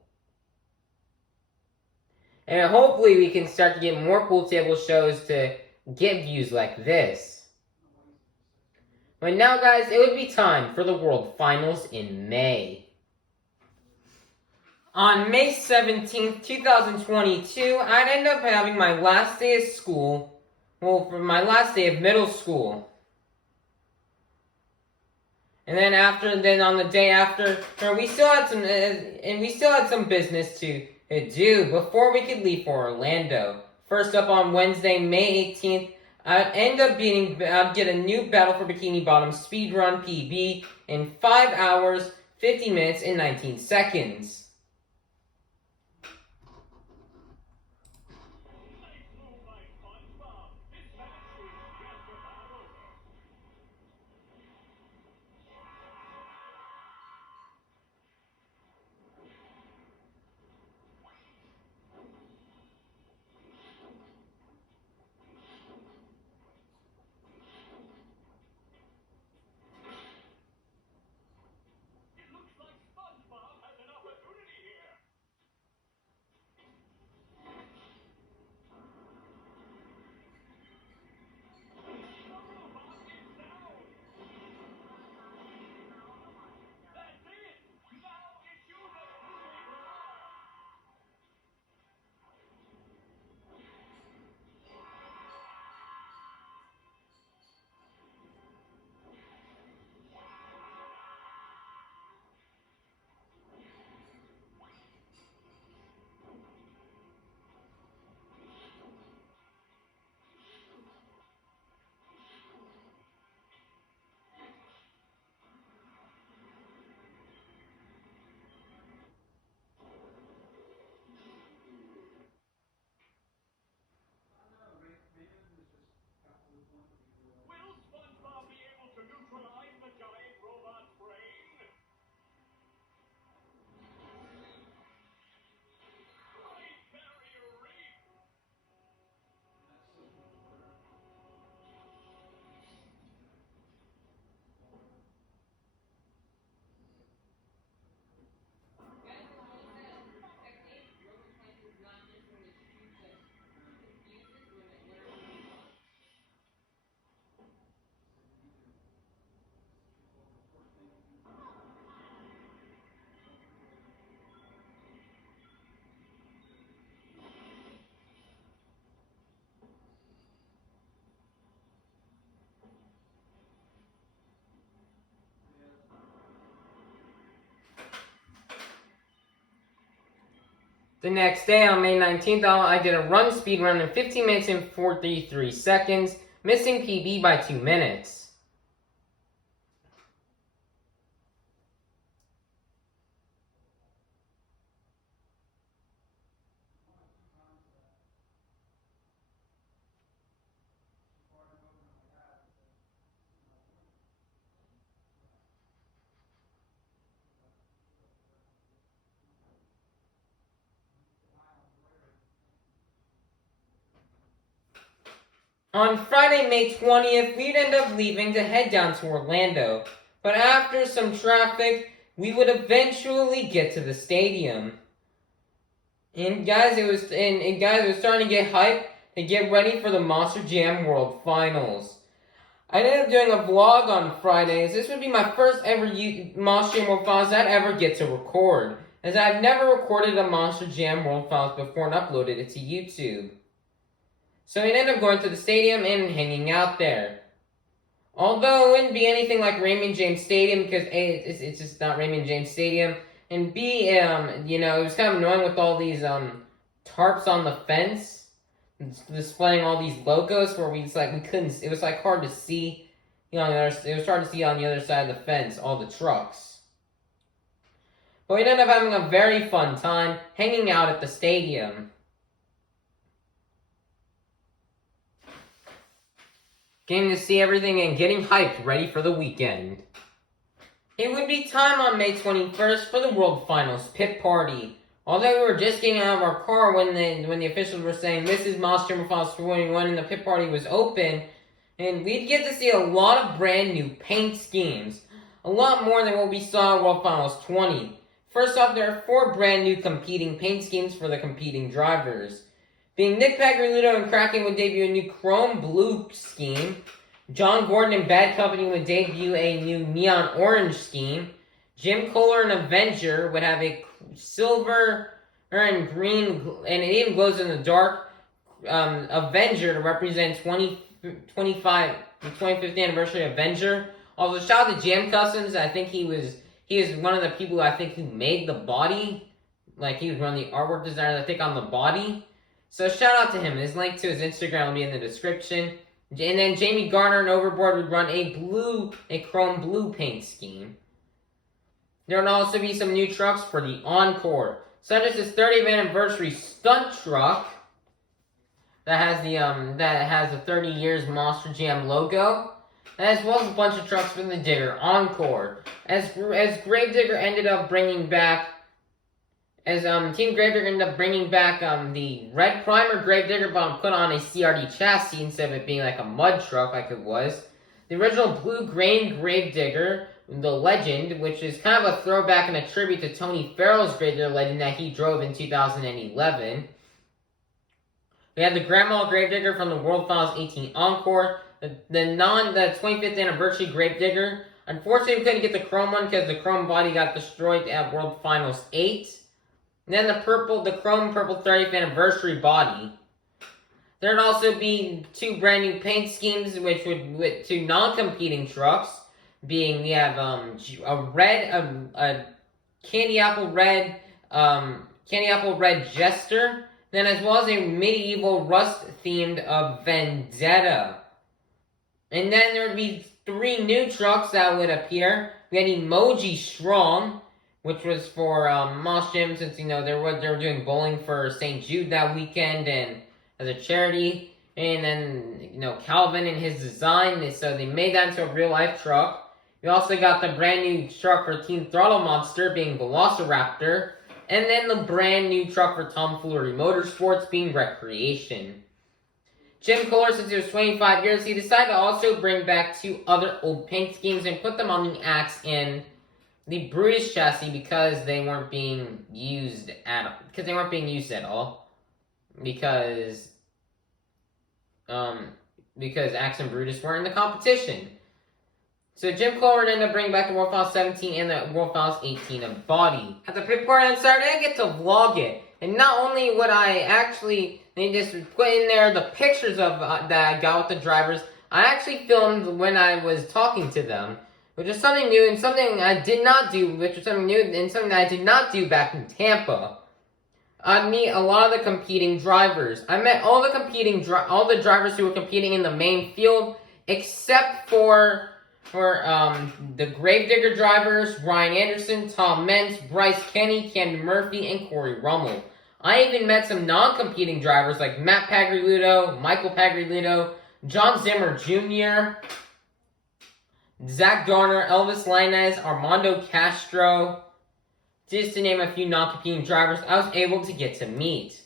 And hopefully we can start to get more pool table shows to get views like this. But now, guys, it would be time for the World Finals in May. On May 17th, 2022, I'd end up having my last day of school. Well, for my last day of middle school. And then on the day after, we still had some business to do before we could leave for Orlando. First up, on Wednesday, May 18th, I'd get a new Battle for Bikini Bottom speedrun PB in 5 hours, 50 minutes, and 19 seconds. The next day, on May 19th, I did a run speed run in 15 minutes and 43 seconds, missing PB by 2 minutes. On Friday, May 20th, we'd end up leaving to head down to Orlando, but after some traffic, we would eventually get to the stadium. And guys, it was starting to get hyped to get ready for the Monster Jam World Finals. I ended up doing a vlog on Fridays. This would be my first ever Monster Jam World Finals I'd ever get to record, as I've never recorded a Monster Jam World Finals before and uploaded it to YouTube. So we ended up going to the stadium and hanging out there. Although it wouldn't be anything like Raymond James Stadium, because A, it's just not Raymond James Stadium, and B, it was kind of annoying with all these tarps on the fence displaying all these logos where we couldn't. It was hard to see. It was hard to see on the other side of the fence all the trucks. But we ended up having a very fun time hanging out at the stadium. Getting to see everything and getting hyped, ready for the weekend. It would be time on May 21st for the World Finals pit party. Although we were just getting out of our car when the officials were saying this is Monster Jam Finals 21 and the pit party was open, and we'd get to see a lot of brand new paint schemes. A lot more than what we saw at World Finals 20. First off, there are 4 brand new competing paint schemes for the competing drivers. Being Nick Pagliarulo and Kraken would debut a new chrome blue scheme. John Gordon and Bad Company would debut a new neon orange scheme. Jim Kohler and Avenger would have a silver and green, and it even glows in the dark, Avenger to represent 25th anniversary Avenger. Also, shout out to Jam Customs. I think he is one of the people who made the body. He was one of the artwork designers, on the body. So shout out to him. His link to his Instagram will be in the description. And then Jamie Garner and Overboard would run a chrome blue paint scheme. There would also be some new trucks for the Encore, such as this 30th anniversary stunt truck that has the 30 years Monster Jam logo, as well as a bunch of trucks from the Digger Encore. As Gravedigger ended up bringing back. Team Gravedigger ended up bringing back the red primer Gravedigger, but put on a CRD chassis instead of it being like a mud truck like it was. The original blue grain Gravedigger, the Legend, which is kind of a throwback and a tribute to Tony Farrell's Gravedigger Legend that he drove in 2011. We had the Grandma Gravedigger from the World Finals 18 Encore, the 25th anniversary Gravedigger. Unfortunately, we couldn't get the chrome one because the chrome body got destroyed at World Finals 8. And then the chrome purple 30th anniversary body. There'd also be 2 brand new paint schemes, with 2 non-competing trucks, being we have a candy apple red Jester, then as well as a medieval rust themed Vendetta. And then there'd be 3 new trucks that would appear. We had Emoji Strong, which was for Monster Jam, since they were doing bowling for St. Jude that weekend and as a charity. And then Calvin and his design, so they made that into a real life truck. We also got the brand new truck for Team Throttle Monster being Velociraptor, and then the brand new truck for Tomfoolery Motorsports being Recreation. Jim Kohler, since he was 25 years, he decided to also bring back 2 other old paint schemes and put them on the axe in the Brutus chassis because they weren't being used at all. Because Axe and Brutus weren't in the competition. So Jim Kohler ended up bringing back the World Finals 17 and the World Finals 18 of body. At the pit party on Saturday, I get to vlog it. And not only would they just put in there the pictures of that I got with the drivers, I actually filmed when I was talking to them. Which is something new and something I did not do, something that I did not do back in Tampa. I'd meet a lot of the competing drivers. I met all the drivers who were competing in the main field, except for the Gravedigger drivers, Ryan Anderson, Tom Meents, Bryce Kenny, Camden Murphy, and Corey Rummel. I even met some non-competing drivers like Matt Pagliuto, Michael Pagliuto, John Zimmer Jr., Zach Garner, Elvis Lainez, Armando Castro, just to name a few non-competing drivers I was able to get to meet.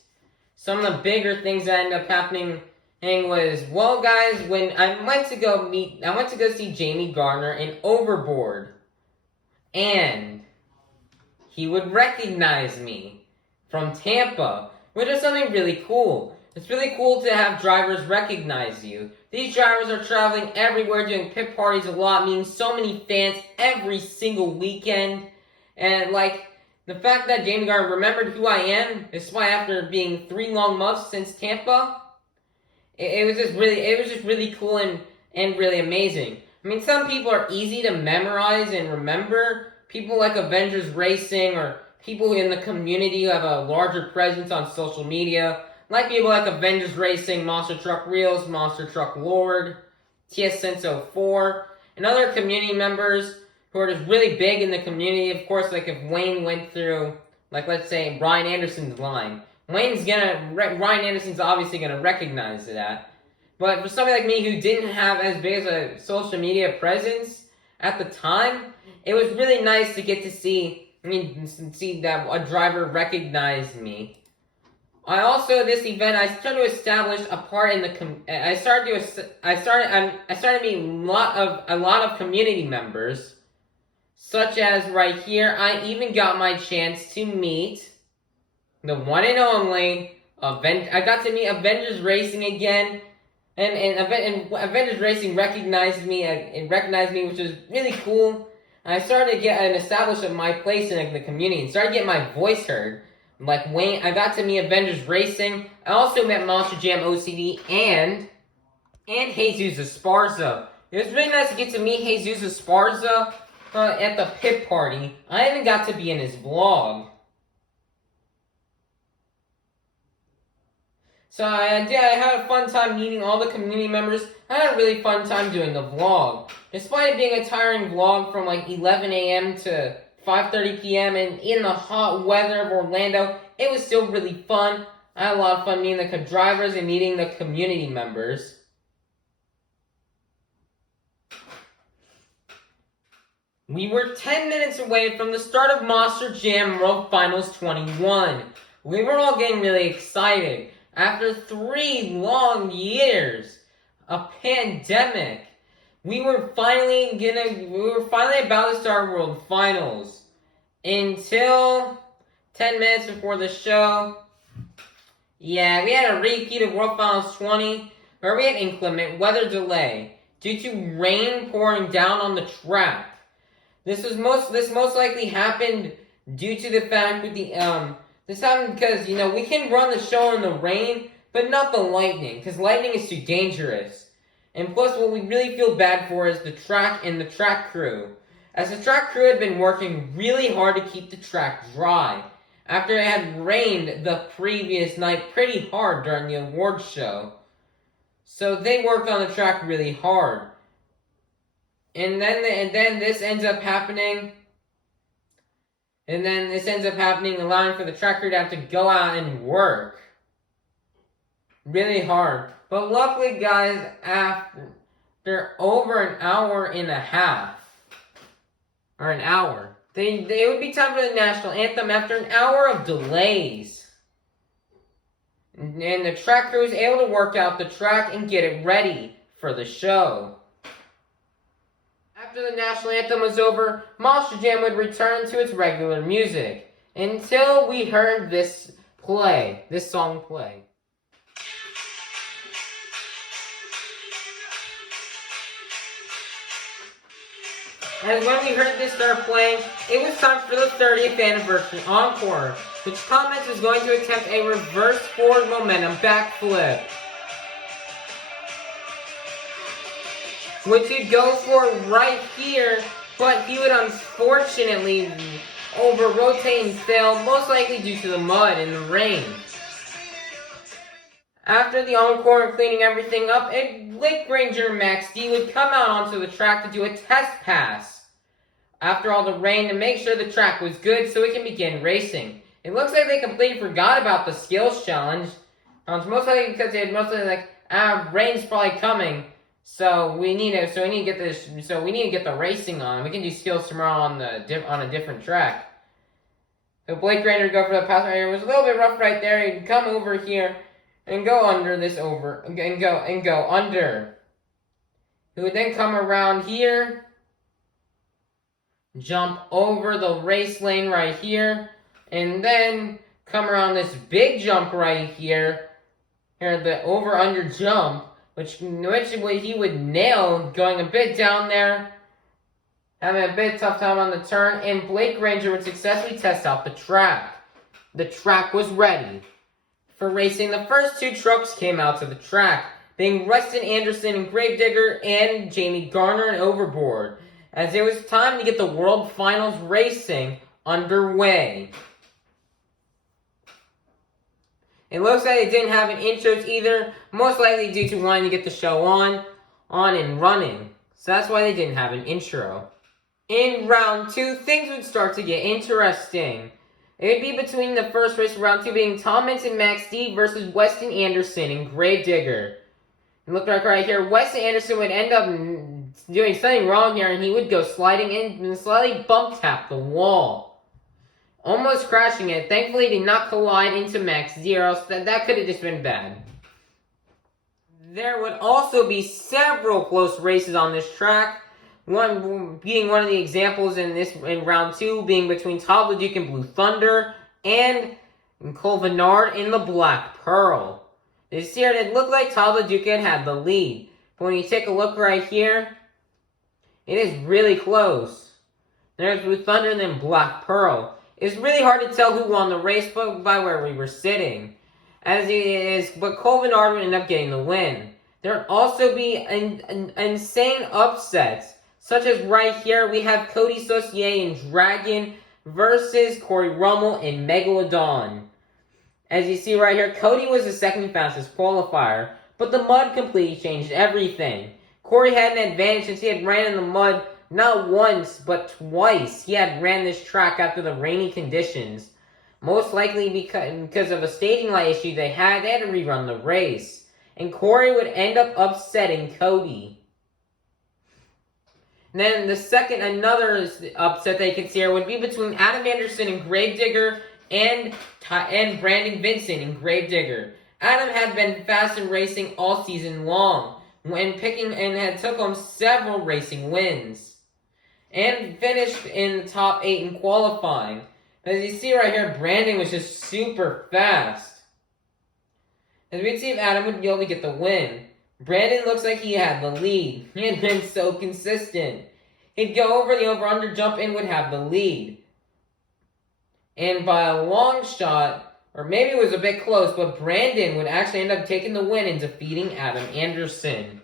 Some of the bigger things that ended up happening was, well guys, when I went to go see Jamie Garner in Overboard, and he would recognize me from Tampa, which is something really cool. It's really cool to have drivers recognize you. These drivers are traveling everywhere, doing pit parties a lot, meeting so many fans every single weekend. And like, the fact that Jamie Garner remembered who I am, despite after being 3 long months since Tampa, it was just really cool and really amazing. I mean, some people are easy to memorize and remember. People like Avengers Racing, or people in the community who have a larger presence on social media. Like people like Avengers Racing, MonsterTruckReels, MonsterTruckLord, TS-Senso4, and other community members who are just really big in the community. Of course, like if Wayne went through, like let's say, Ryan Anderson's line, Ryan Anderson's obviously gonna recognize that. But for somebody like me who didn't have as big as a social media presence at the time, it was really nice to get to see that a driver recognized me. I also, this event, I started to establish a part in the I started meeting a lot of community members, such as right here. I even got my chance to meet the one and only I got to meet Avengers Racing again, and Avengers Racing recognized me, which was really cool. I started to get and establish my place in the community, and started getting my voice heard. Like Wayne, I got to meet Avengers Racing. I also met MonsterJamOCD and Jesus Esparza. It was really nice to get to meet Jesus Esparza at the pit party. I even got to be in his vlog. So I had a fun time meeting all the community members. I had a really fun time doing the vlog. Despite it being a tiring vlog from like 11 a.m. to 5:30 p.m. and in the hot weather of Orlando, it was still really fun. I had a lot of fun meeting the drivers and meeting the community members. We were 10 minutes away from the start of Monster Jam World Finals 21. We were all getting really excited. After 3 long years, a pandemic, we were finally about to start World Finals. Until 10 minutes before the show, we had a repeat of World Finals 20, where we had inclement weather delay due to rain pouring down on the track. This most likely happened due to the fact that this happened because, we can run the show in the rain, but not the lightning, because lightning is too dangerous. And plus, what we really feel bad for is the track and the track crew, as the track crew had been working really hard to keep the track dry, after it had rained the previous night pretty hard during the awards show. So they worked on the track really hard. And then this ends up happening, allowing for the track crew to have to go out and work really hard. But luckily, guys, after over an hour and a half, or an hour, it would be time for the national anthem after an hour of delays. And the track crew was able to work out the track and get it ready for the show. After the national anthem was over, Monster Jam would return to its regular music until we heard this song play. And when we heard this start playing, it was time for the 30th anniversary encore, which Tom Meents was going to attempt a reverse forward momentum backflip, which he'd go for right here, but he would unfortunately over, rotate, and fail, most likely due to the mud and the rain. After the encore and cleaning everything up, Lake Ranger Max D would come out onto the track to do a test pass after all the rain to make sure the track was good so it can begin racing. It looks like they completely forgot about the skills challenge. Most likely because they had mostly like, rain's probably coming, so we need to get the racing on. We can do skills tomorrow on a different track. So Blake Rainer would go for the pass right here. It was a little bit rough right there. He'd come over here and go under this and go under. He would then come around here, jump over the race lane right here, and then come around this big jump right here. Here, the over-under jump, which he would nail, going a bit down there, having a bit tough time on the turn, and Blake Ranger would successfully test out the track. The track was ready for racing. The first two trucks came out to the track, being Weston Anderson and Gravedigger and Jamie Garner and Overboard, as it was time to get the World Finals racing underway. It looks like they didn't have an intros either, most likely due to wanting to get the show on and running. So that's why they didn't have an intro. In round 2, things would start to get interesting. It would be between the first race of round 2 being Tom Minton Max D versus Weston Anderson and Gravedigger. It looked like right here, Weston Anderson would end up doing something wrong here, and he would go sliding in and slightly bump tap the wall, almost crashing it. Thankfully, he did not collide into Max D, or else that could have just been bad. There would also be several close races on this track. One being one of the examples in round 2 being between Todd LeDuc and Blue Thunder and Cole Vennard in the Black Pearl. This year it looked like Todd LeDuc had the lead. But when you take a look right here, it is really close. There's Blue Thunder and then Black Pearl. It's really hard to tell who won the race by where we were sitting. But Cole Vennard would end up getting the win. There would also be insane upsets, such as right here, we have Cody Saucier and Dragon versus Corey Rummel and Megalodon. As you see right here, Cody was the second fastest qualifier, but the mud completely changed everything. Corey had an advantage since he had ran in the mud not once, but twice. He had ran this track after the rainy conditions. Most likely because of a staging light issue they had to rerun the race. And Corey would end up upsetting Cody. And then another upset they could see here would be between Adam Anderson and Gravedigger and Brandon Vincent and Gravedigger. Adam had been fast in racing all season long, had took home several racing wins, and finished in the top 8 in qualifying. As you see right here, Brandon was just super fast. As we can see if Adam would be able to get the win. Brandon looks like he had the lead. He had been so consistent. He'd go over the over-under jump and would have the lead. And by a long shot, or maybe it was a bit close, but Brandon would actually end up taking the win and defeating Adam Anderson.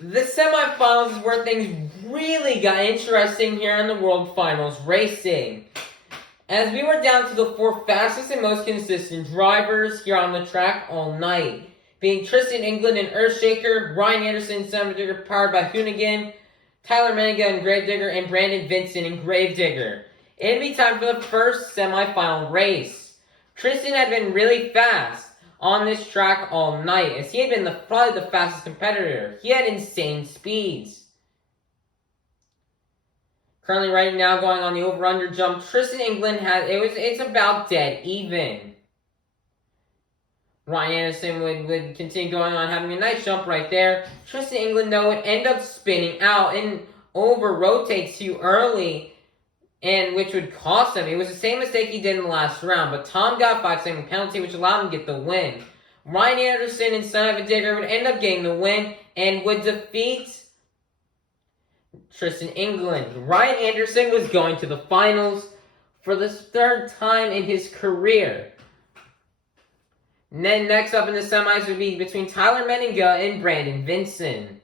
The semifinals is where things really got interesting here in the World Finals racing, as we were down to the 4 fastest and most consistent drivers here on the track all night, being Tristan England and Earthshaker, Ryan Anderson, Silverbullet powered by Hoonigan, Tyler Menega and Gravedigger, and Brandon Vincent and Gravedigger. It'd be time for the first semifinal race. Tristan had been really fast on this track all night, as he had been probably the fastest competitor. He had insane speeds. Currently right now going on the over-under jump, Tristan England it's about dead even. Ryan Anderson would continue going on, having a nice jump right there. Tristan England, though, would end up spinning out and over-rotate too early, and which would cost him. It was the same mistake he did in the last round, but Tom got a 5-second penalty, which allowed him to get the win. Ryan Anderson and Son of a Digger would end up getting the win and would defeat Tristan England. Ryan Anderson was going to the finals for the 3rd time in his career. And then next up in the semis would be between Tyler Menega and Brandon Vincent.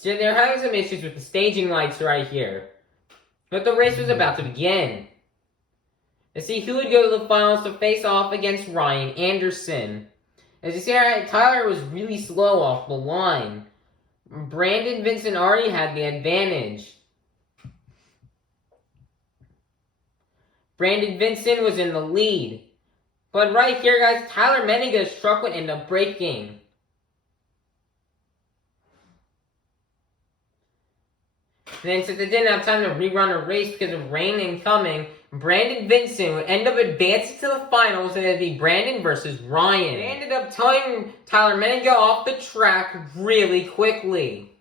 So they're having some issues with the staging lights right here. But the race was about to begin. Let's see who would go to the finals to face off against Ryan Anderson. As you see, Tyler was really slow off the line. Brandon Vincent already had the advantage. Brandon Vincent was in the lead. But right here, guys, Tyler Meniga's truck would end up breaking. Then, since they didn't have time to rerun a race because of rain incoming, Brandon Vincent would end up advancing to the finals, and it'd be Brandon versus Ryan. They ended up towing Tyler Meniga off the track really quickly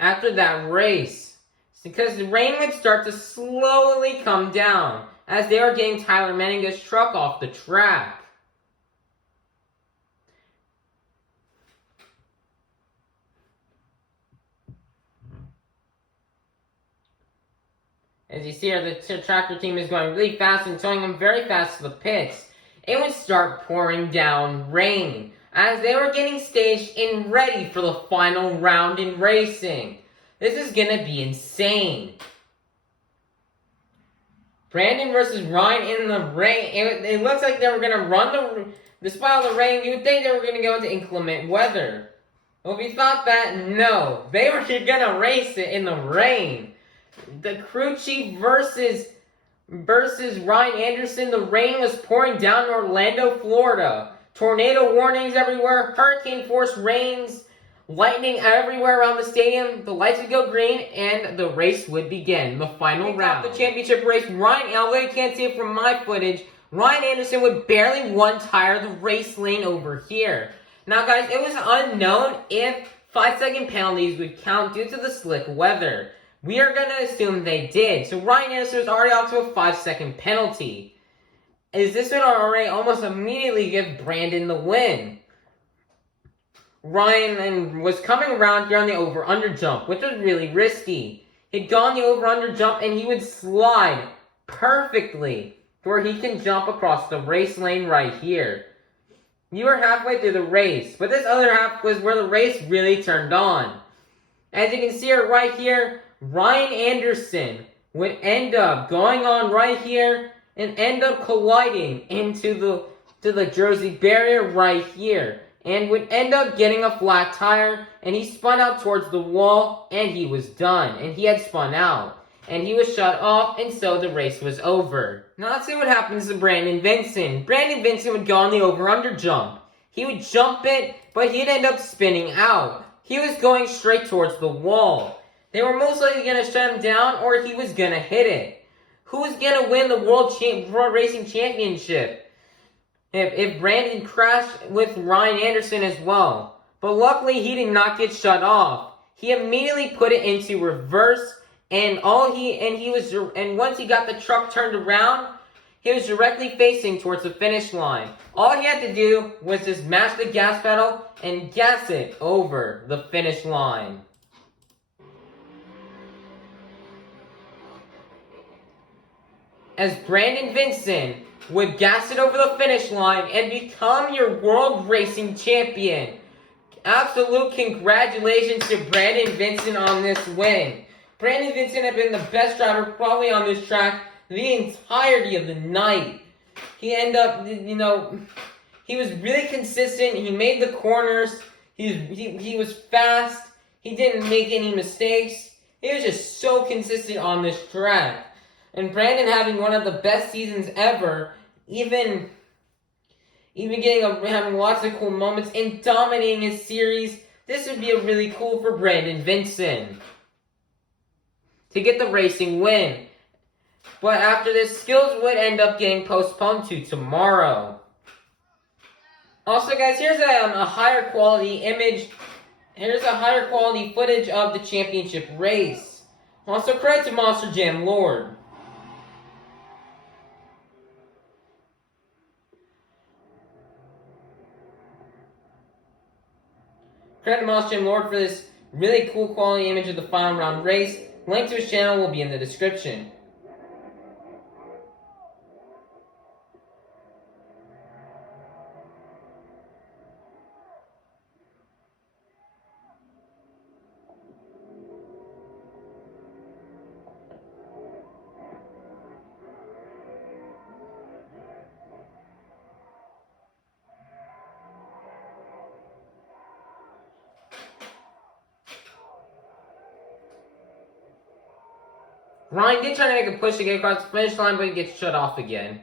after that race, because the rain would start to slowly come down as they were getting Tyler Meniga's truck off the track. As you see here, the tractor team is going really fast and towing them very fast to the pits. It would start pouring down rain as they were getting staged and ready for the final round in racing. This is gonna be insane. Brandon versus Ryan in the rain. It looks like they were gonna run despite all the rain. You would think they were gonna go into inclement weather. Well, if you thought that, no. They were gonna race it in the rain. The crew chief versus Ryan Anderson. The rain was pouring down in Orlando, Florida. Tornado warnings everywhere, hurricane force rains, lightning everywhere around the stadium. The lights would go green and the race would begin. The final round. The championship race, Ryan, although you can't see it from my footage, Ryan Anderson would barely one tire the race lane over here. Now guys, it was unknown if 5-second penalties would count due to the slick weather. We are going to assume they did. So Ryan Anderson was already off to a 5-second penalty. Is this would already almost immediately give Brandon the win. Ryan was coming around here on the over-under jump, which was really risky. He'd gone the over-under jump and he would slide perfectly where he can jump across the race lane right here. You were halfway through the race, but this other half was where the race really turned on. As you can see it right here, Ryan Anderson would end up going on right here and end up colliding into the Jersey barrier right here, and would end up getting a flat tire, and he spun out towards the wall, and he was done, and he had spun out, and he was shut off, and so the race was over. Now let's see what happens to Brandon Vincent. Brandon Vincent would go on the over-under jump. He would jump it, but he'd end up spinning out. He was going straight towards the wall. They were most likely going to shut him down, or he was going to hit it. Who was going to win the World Racing Championship? If Brandon crashed with Ryan Anderson as well. But luckily, he did not get shut off. He immediately put it into reverse, and once he got the truck turned around, he was directly facing towards the finish line. All he had to do was just mash the gas pedal and gas it over the finish line. As Brandon Vincent would gas it over the finish line and become your World Racing Champion. Absolute congratulations to Brandon Vincent on this win. Brandon Vincent had been the best driver probably on this track the entirety of the night. He ended up, he was really consistent. He made the corners. He was fast. He didn't make any mistakes. He was just so consistent on this track. And Brandon having one of the best seasons ever, even having lots of cool moments and dominating his series. This would be a really cool for Brandon Vincent to get the racing win. But after this, skills would end up getting postponed to tomorrow. Also, guys, here's a higher quality image. Here's a higher quality footage of the championship race. Also, credit to MonsterJamLord. Credit to MonsterJamLord for this really cool quality image of the final round race. Link to his channel will be in the description. Ryan did try to make a push to get across the finish line, but he gets shut off again.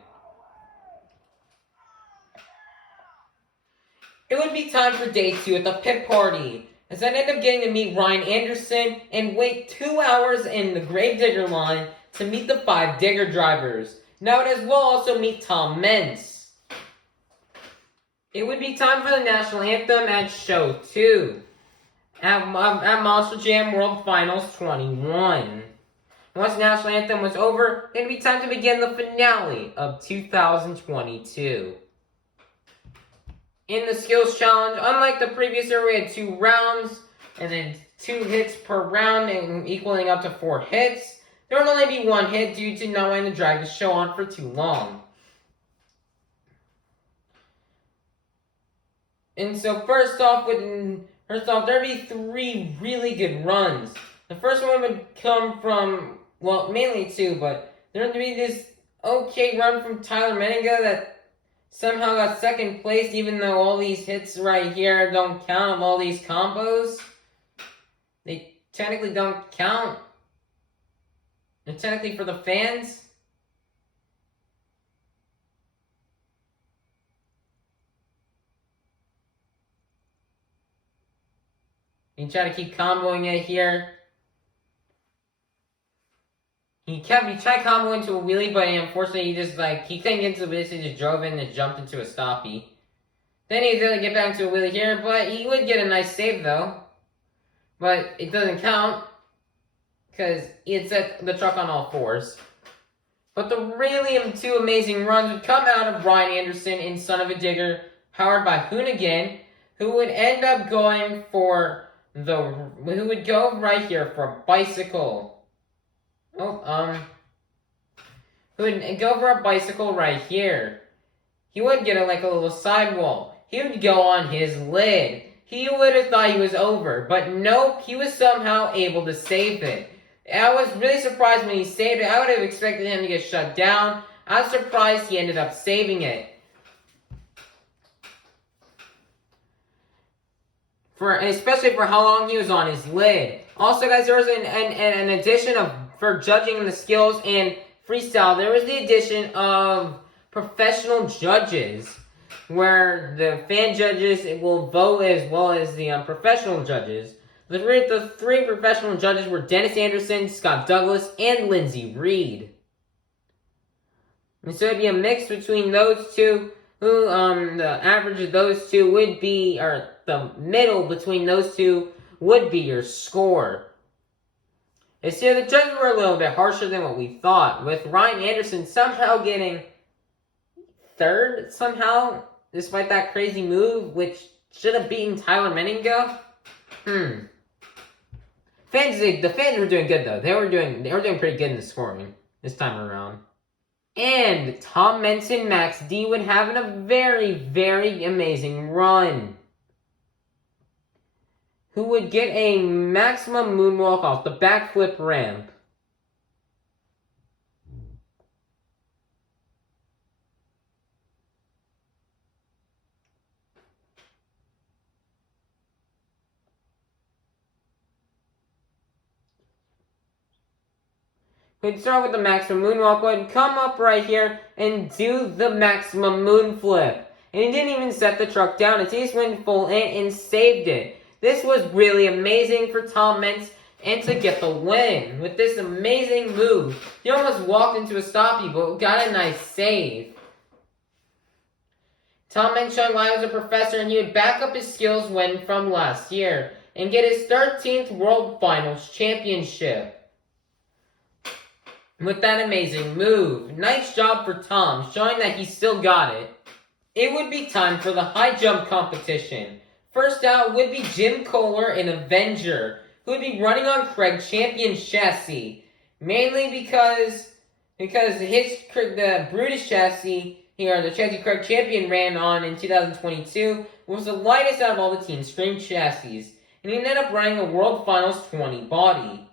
It would be time for day 2 at the pit party, as I end up getting to meet Ryan Anderson and wait 2 hours in the Gravedigger line to meet the 5 digger drivers. Now it as well also meet Tom Meents. It would be time for the national anthem at show 2 at Monster Jam World Finals 21. Once the national anthem was over, it would be time to begin the finale of 2022. In the skills challenge, unlike the previous year, we had 2 rounds and then 2 hits per round, and equaling up to 4 hits. There would only be 1 hit due to not wanting to drag the show on for too long. And so first off, there'd be 3 really good runs. The first one would come from, well, mainly 2, but there would be this okay run from Tyler Menninga that somehow got second place, even though all these hits right here don't count of all these combos. They technically don't count. They're technically for the fans. You can try to keep comboing it here. He tried comboing into a wheelie, but unfortunately he couldn't get into the wheelie, so he just drove in and jumped into a stoppie. Then he was able to get back to a wheelie here, but he would get a nice save though. But it doesn't count, because he set the truck on all 4s. But the really 2 amazing runs would come out of Ryan Anderson in Son of a Digger, powered by Hoonigan, who would end up going for who would go right here for Bicycle. Who would go for a bicycle right here. He would get a little sidewall. He would go on his lid. He would have thought he was over, but nope, he was somehow able to save it. I was really surprised when he saved it. I would have expected him to get shut down. I was surprised he ended up saving it. Especially for how long he was on his lid. Also, guys, there was an addition for judging the skills and freestyle. There was the addition of professional judges, where the fan judges will vote as well as the professional judges. The 3 professional judges were Dennis Anderson, Scott Douglas, and Lindsey Reed. And so it'd be a mix between those 2. The average of those 2 would be, or the middle between those 2 would be your score. And so the judges were a little bit harsher than what we thought, with Ryan Anderson somehow getting 3rd somehow, despite that crazy move, which should have beaten Tyler Menninga. The fans were doing good though. They were doing pretty good in the scoring this time around. And Tom Meents and Max D would have a very, very amazing run, who would get a maximum moonwalk off the backflip ramp. We'd start with the maximum moonwalk, would come up right here and do the maximum moon flip. And he didn't even set the truck down. He just went full in and saved it. This was really amazing for Tom Meents and to get the win with this amazing move. He almost walked into a stoppie, but got a nice save. Tom Meents showing why he was a professor, and he would back up his skills win from last year and get his 13th World Finals Championship with that amazing move. Nice job for Tom, showing that he still got it. It would be time for the high jump competition. First out would be Jim Kohler, an Avenger, who would be running on Craig Champion's chassis, mainly because the Brutus chassis here, the chassis Craig Champion ran on in 2022, was the lightest out of all the Team Scream chassis, and he ended up running the World Finals 20 body,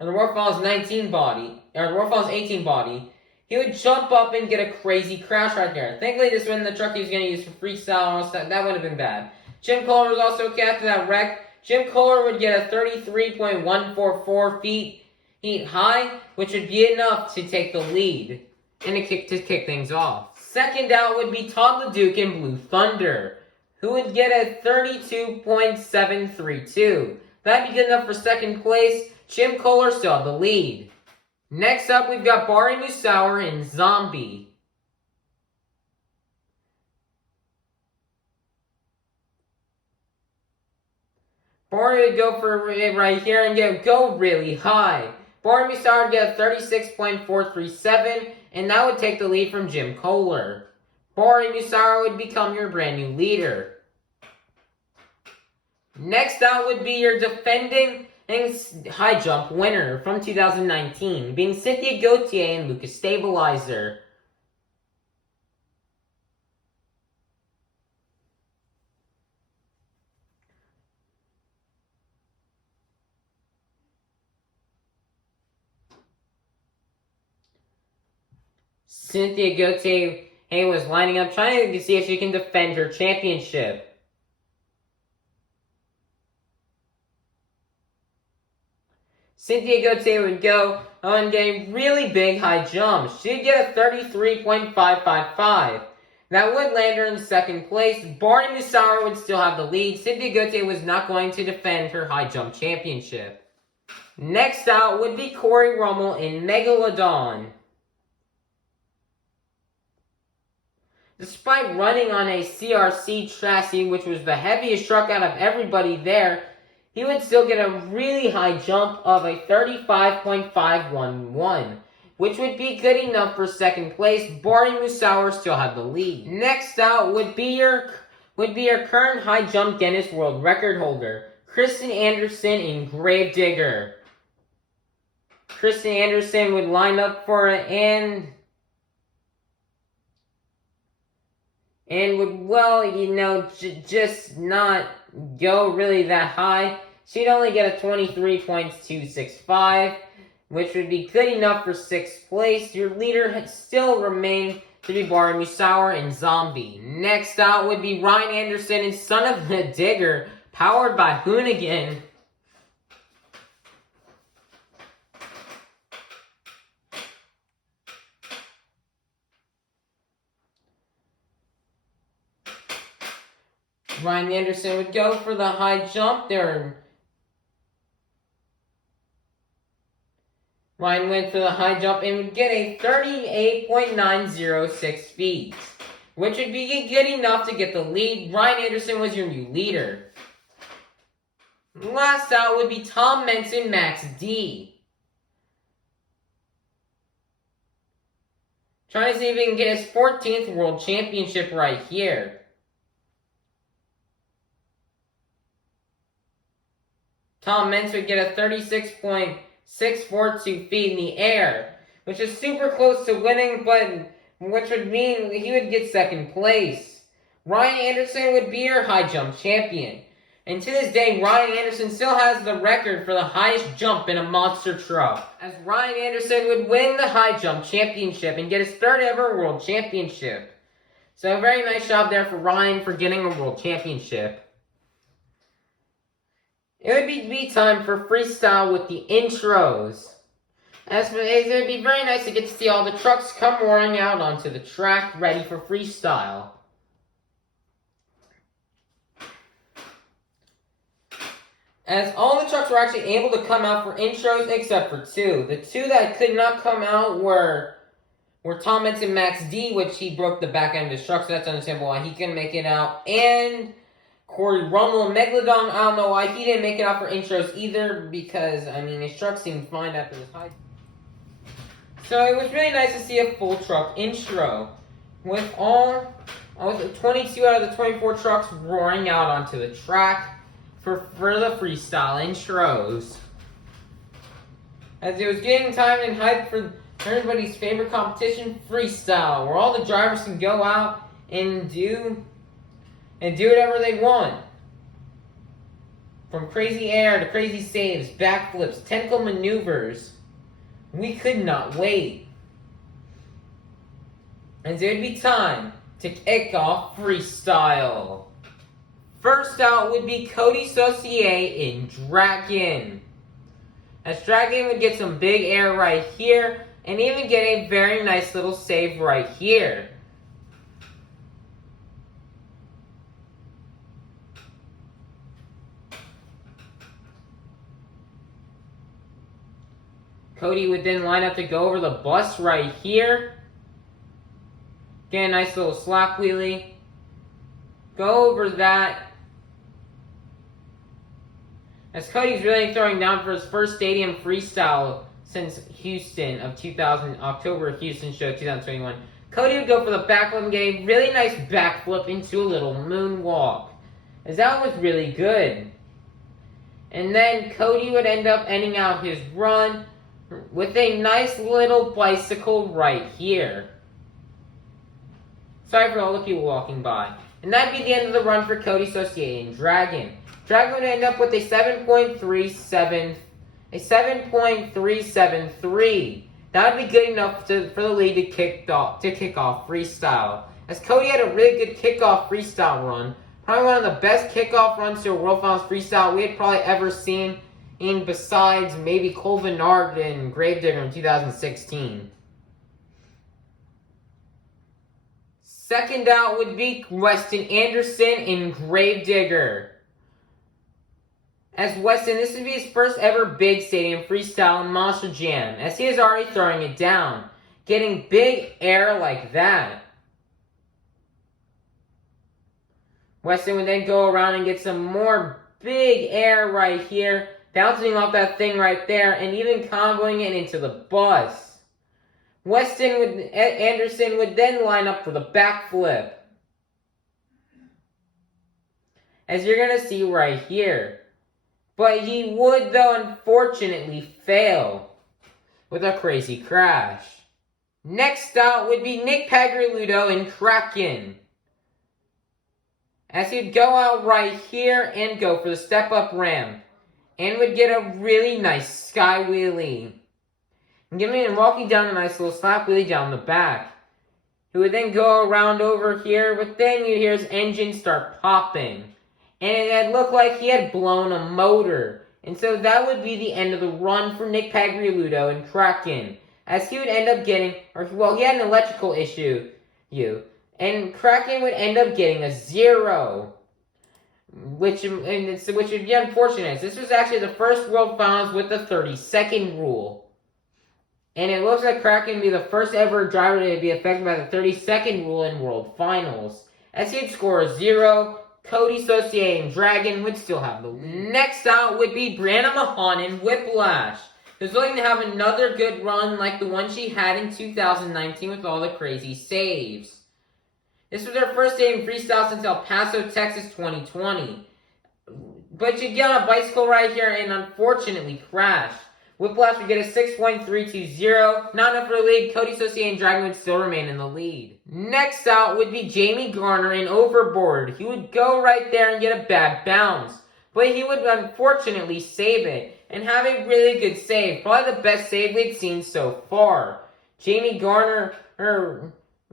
or the World Finals 19 body, or the World Finals 18 body. He would jump up and get a crazy crash right there. Thankfully, this wasn't the truck he was going to use for freestyle, or else that would have been bad. Jim Kohler was also okay after that wreck. Jim Kohler would get a 33.144 feet. heat high, which would be enough to take the lead and to kick things off. Second out would be Todd LeDuc in Blue Thunder, who would get a 32.732. That'd be good enough for second place. Jim Kohler still had the lead. Next up, we've got Bari Musauer in Zombie. Bari would go for it right here and go really high. Bari Musauer would get a 36.437, and that would take the lead from Jim Kohler. Bari Musauer would become your brand new leader. Next out would be your defending high jump winner from 2019, being Cynthia Gauthier and Lucas Stabilizer. Cynthia Gauthier was lining up, trying to see if she can defend her championship. Cynthia Gauthier would go on a really big high jump. She'd get a 33.555. That would land her in second place. Bari Musauer would still have the lead. Cynthia Gauthier was not going to defend her high jump championship. Next out would be Corey Rummel in Megalodon. Despite running on a CRC chassis, which was the heaviest truck out of everybody there, he would still get a really high jump of a 35.511, which would be good enough for second place. Bari Musauer still had the lead. Next out would be your current high jump Guinness World Record holder, Kristen Anderson in Gravedigger. Kristen Anderson would line up for it and would, well, just not go really that high. She'd only get a 23.265, which would be good enough for sixth place. Your leader had still remained to be Bari Musauer in Zombie. Next out would be Ryan Anderson in Son of a Digger, powered by Hoonigan. Ryan Anderson would go for the high jump there. Ryan went for the high jump and would get a 38.906 feet, which would be good enough to get the lead. Ryan Anderson was your new leader. Last out would be Tom Menson Max D. Trying to see if he can get his 14th World Championship right here. Tom Mentz would get a 36.642 feet in the air, which is super close to winning, but which would mean he would get second place. Ryan Anderson would be your high jump champion. And to this day, Ryan Anderson still has the record for the highest jump in a monster truck, as Ryan Anderson would win the high jump championship and get his third ever world championship. So a very nice job there for Ryan for getting a world championship. It would be time for freestyle with the intros. As it would be very nice to get to see all the trucks come roaring out onto the track, ready for freestyle. As all the trucks were actually able to come out for intros except for two. The two that could not come out were Tom Menson Max D, which he broke the back end of his truck, so that's understandable why he couldn't make it out, and Corey Rummel and Megalodon. I don't know why he didn't make it out for intros either, because, his truck seemed fine after this high. So it was really nice to see a full truck intro, with all 22 out of the 24 trucks roaring out onto the track for the freestyle intros. As it was getting time and hype for everybody's favorite competition, freestyle, where all the drivers can go out and do whatever they want. From crazy air to crazy saves, backflips, tentacle maneuvers. We could not wait. And it would be time to kick off freestyle. First out would be Cody Saucier in Dragon. As Dragon would get some big air right here, and even get a very nice little save right here. Cody would then line up to go over the bus right here. Get a nice little slap wheelie. Go over that. As Cody's really throwing down for his first stadium freestyle since Houston of 2000, October of Houston show 2021. Cody would go for the backflip and get a really nice backflip into a little moonwalk. As that was really good. And then Cody would end up ending out his run with a nice little bicycle right here. Sorry for all the people walking by. And that'd be the end of the run for Cody associating Dragon. Dragon would end up with a 7.373. That would be good enough for the lead to kick off freestyle. As Cody had a really good kickoff freestyle run. Probably one of the best kickoff runs to a World Finals freestyle we had probably ever seen, besides maybe Cole Bernard and Gravedigger in 2016. Second out would be Weston Anderson in Gravedigger. As Weston, this would be his first ever big stadium freestyle in Monster Jam, as he is already throwing it down, getting big air like that. Weston would then go around and get some more big air right here, bouncing off that thing right there, and even comboing it into the bus. Anderson would then line up for the backflip, as you're going to see right here. But he would, though, unfortunately fail with a crazy crash. Next out would be Nick Pagliarulo in Kraken, as he'd go out right here and go for the step-up ramp, and would get a really nice sky wheelie. And walking down a nice little slap wheelie down the back. He would then go around over here, but then you hear his engine start popping. And it had looked like he had blown a motor. And so that would be the end of the run for Nick Pagliarulo in Kraken, as he would end up getting, he had an electrical issue, and Kraken would end up getting a 0. Which would be unfortunate. This was actually the first World Finals with the 30-second rule. And it looks like Kraken would be the first ever driver to be affected by the 30-second rule in World Finals. As he'd score a 0, Cody associating Dragon would still have the lead. Next out would be Brianna Mahan in Whiplash, who's looking to have another good run like the one she had in 2019 with all the crazy saves. This was her first day in freestyle since El Paso, Texas 2020. But she'd get on a bicycle right here and unfortunately crashed. Whiplash would get a 6.320. Not enough for the lead. Cody associating Dragon would still remain in the lead. Next out would be Jamie Garner in Overboard. He would go right there and get a bad bounce, but he would unfortunately save it and have a really good save. Probably the best save we'd seen so far. Jamie Garner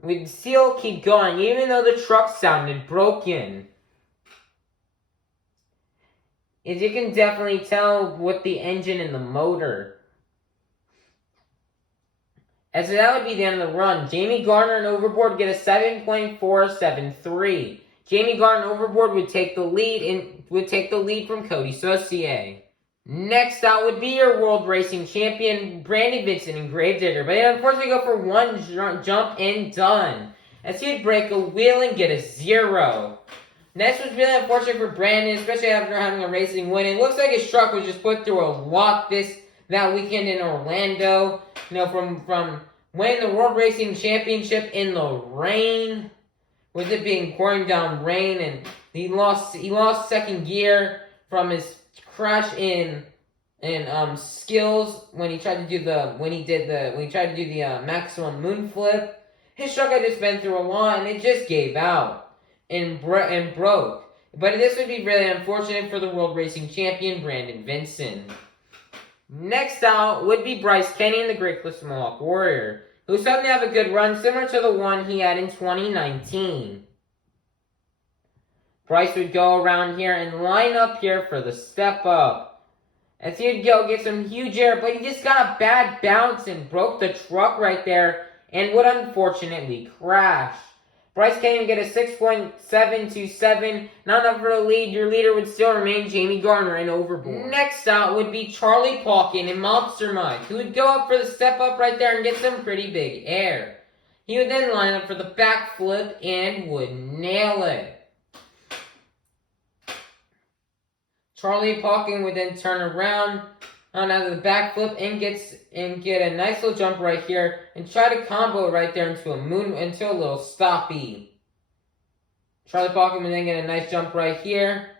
would still keep going even though the truck sounded broken. As you can definitely tell with the engine and the motor. As that would be the end of the run. Jamie Garner and Overboard would get a 7.473. Jamie Garner and Overboard would take the lead from Cody Saucier. Next out would be your World Racing Champion, Brandon Vincent in Gravedigger. But he unfortunately go for one jump and done, as he'd break a wheel and get a 0. Next was really unfortunate for Brandon, especially after having a racing win. It looks like his truck was just put through a lot that weekend in Orlando. From winning the World Racing Championship in the rain, with it being pouring down rain, and he lost second gear from his crash in skills when he tried to do the maximum moon flip. His truck had just been through a lot, and it just gave out and broke. But this would be really unfortunate for the World Racing Champion, Brandon Vincent. Next out would be Bryce Kenny in the Great Clips Mohawk Warrior, who's starting to have a good run similar to the one he had in 2019. Bryce would go around here and line up here for the step up. As he'd go get some huge air, but he just got a bad bounce and broke the truck right there and would unfortunately crash. Bryce can't even get a 6.727, not enough for the lead. Your leader would still remain Jamie Garner and Overboard. Next out would be Charlie Pauken in Monster Mud, who would go up for the step up right there and get some pretty big air. He would then line up for the backflip and would nail it. Charlie Pauken would then turn around on out of the backflip and get a nice little jump right here and try to combo it right there into a little stoppy. Charlie Pauken would then get a nice jump right here.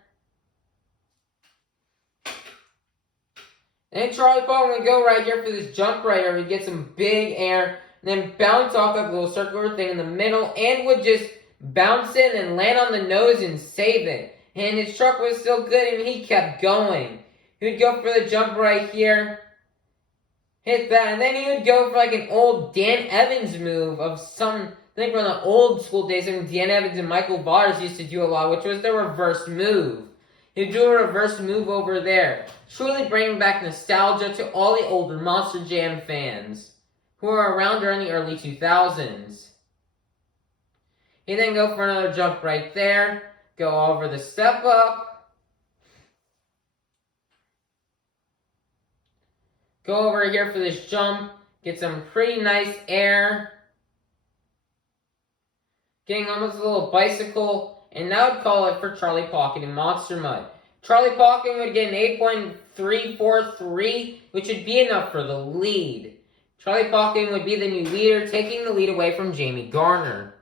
And Charlie Pauken would go right here for this jump right here. He'd get some big air, and then bounce off that little circular thing in the middle, and would just bounce in and land on the nose and save it. And his truck was still good, and he kept going. He would go for the jump right here, hit that, and then he would go for like an old Dan Evans move of I think from the old school days when Dan Evans and Michael Vollers used to do a lot, which was the reverse move. He'd do a reverse move over there, truly bringing back nostalgia to all the older Monster Jam fans who were around during the early 2000s. He'd then go for another jump right there, go over the step up, go over here for this jump, get some pretty nice air, getting almost a little bicycle, and that would call it for Charlie Pauken in Monster Mud. Charlie Pauken would get an 8.343, which would be enough for the lead. Charlie Pauken would be the new leader, taking the lead away from Jamie Garner.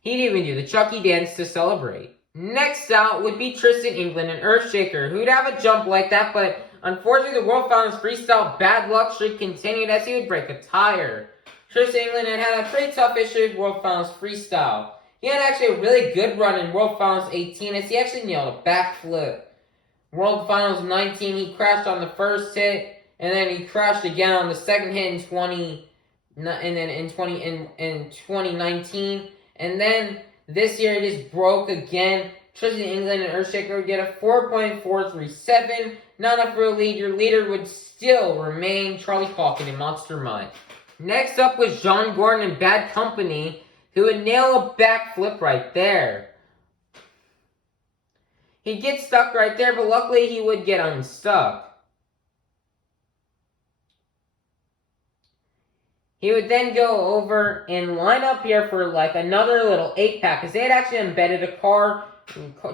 He'd even do the Chucky dance to celebrate. Next out would be Tristan England and Earthshaker, who'd have a jump like that, but unfortunately the World Finals freestyle bad luck streak continued as he would break a tire. Tristan England had a pretty tough issue with World Finals freestyle. He had actually a really good run in World Finals 18 as he actually nailed a backflip. World Finals 19, he crashed on the first hit, and then he crashed again on the second hit in 2019, and then this year it just broke again. Tristan England and Earthshaker would get a 4.437. Not enough for a lead. Your leader would still remain Charlie Pauken in Monster Mud. Next up was John Gordon and Bad Company, who would nail a backflip right there. He'd get stuck right there, but luckily he would get unstuck. He would then go over and line up here for like another little 8-pack, because they had actually embedded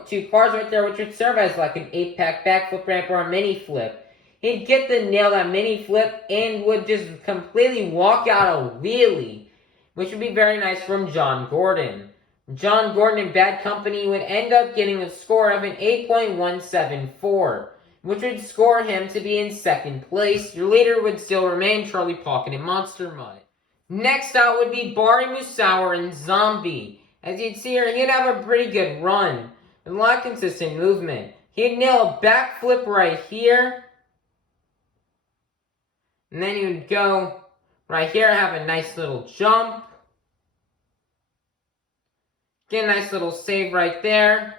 two cars right there, which would serve as like an 8-pack backflip ramp or a mini flip. He'd get the nail that mini flip and would just completely walk out a wheelie, which would be very nice from John Gordon. John Gordon and Bad Company would end up getting a score of an 8.174. which would score him to be in second place. Your leader would still remain Charlie Pauken in Monster Mud. Next out would be Bari Musauer and Zombie. As you'd see here, he'd have a pretty good run, with a lot of consistent movement. He'd nail a backflip right here, and then he would go right here, have a nice little jump, get a nice little save right there,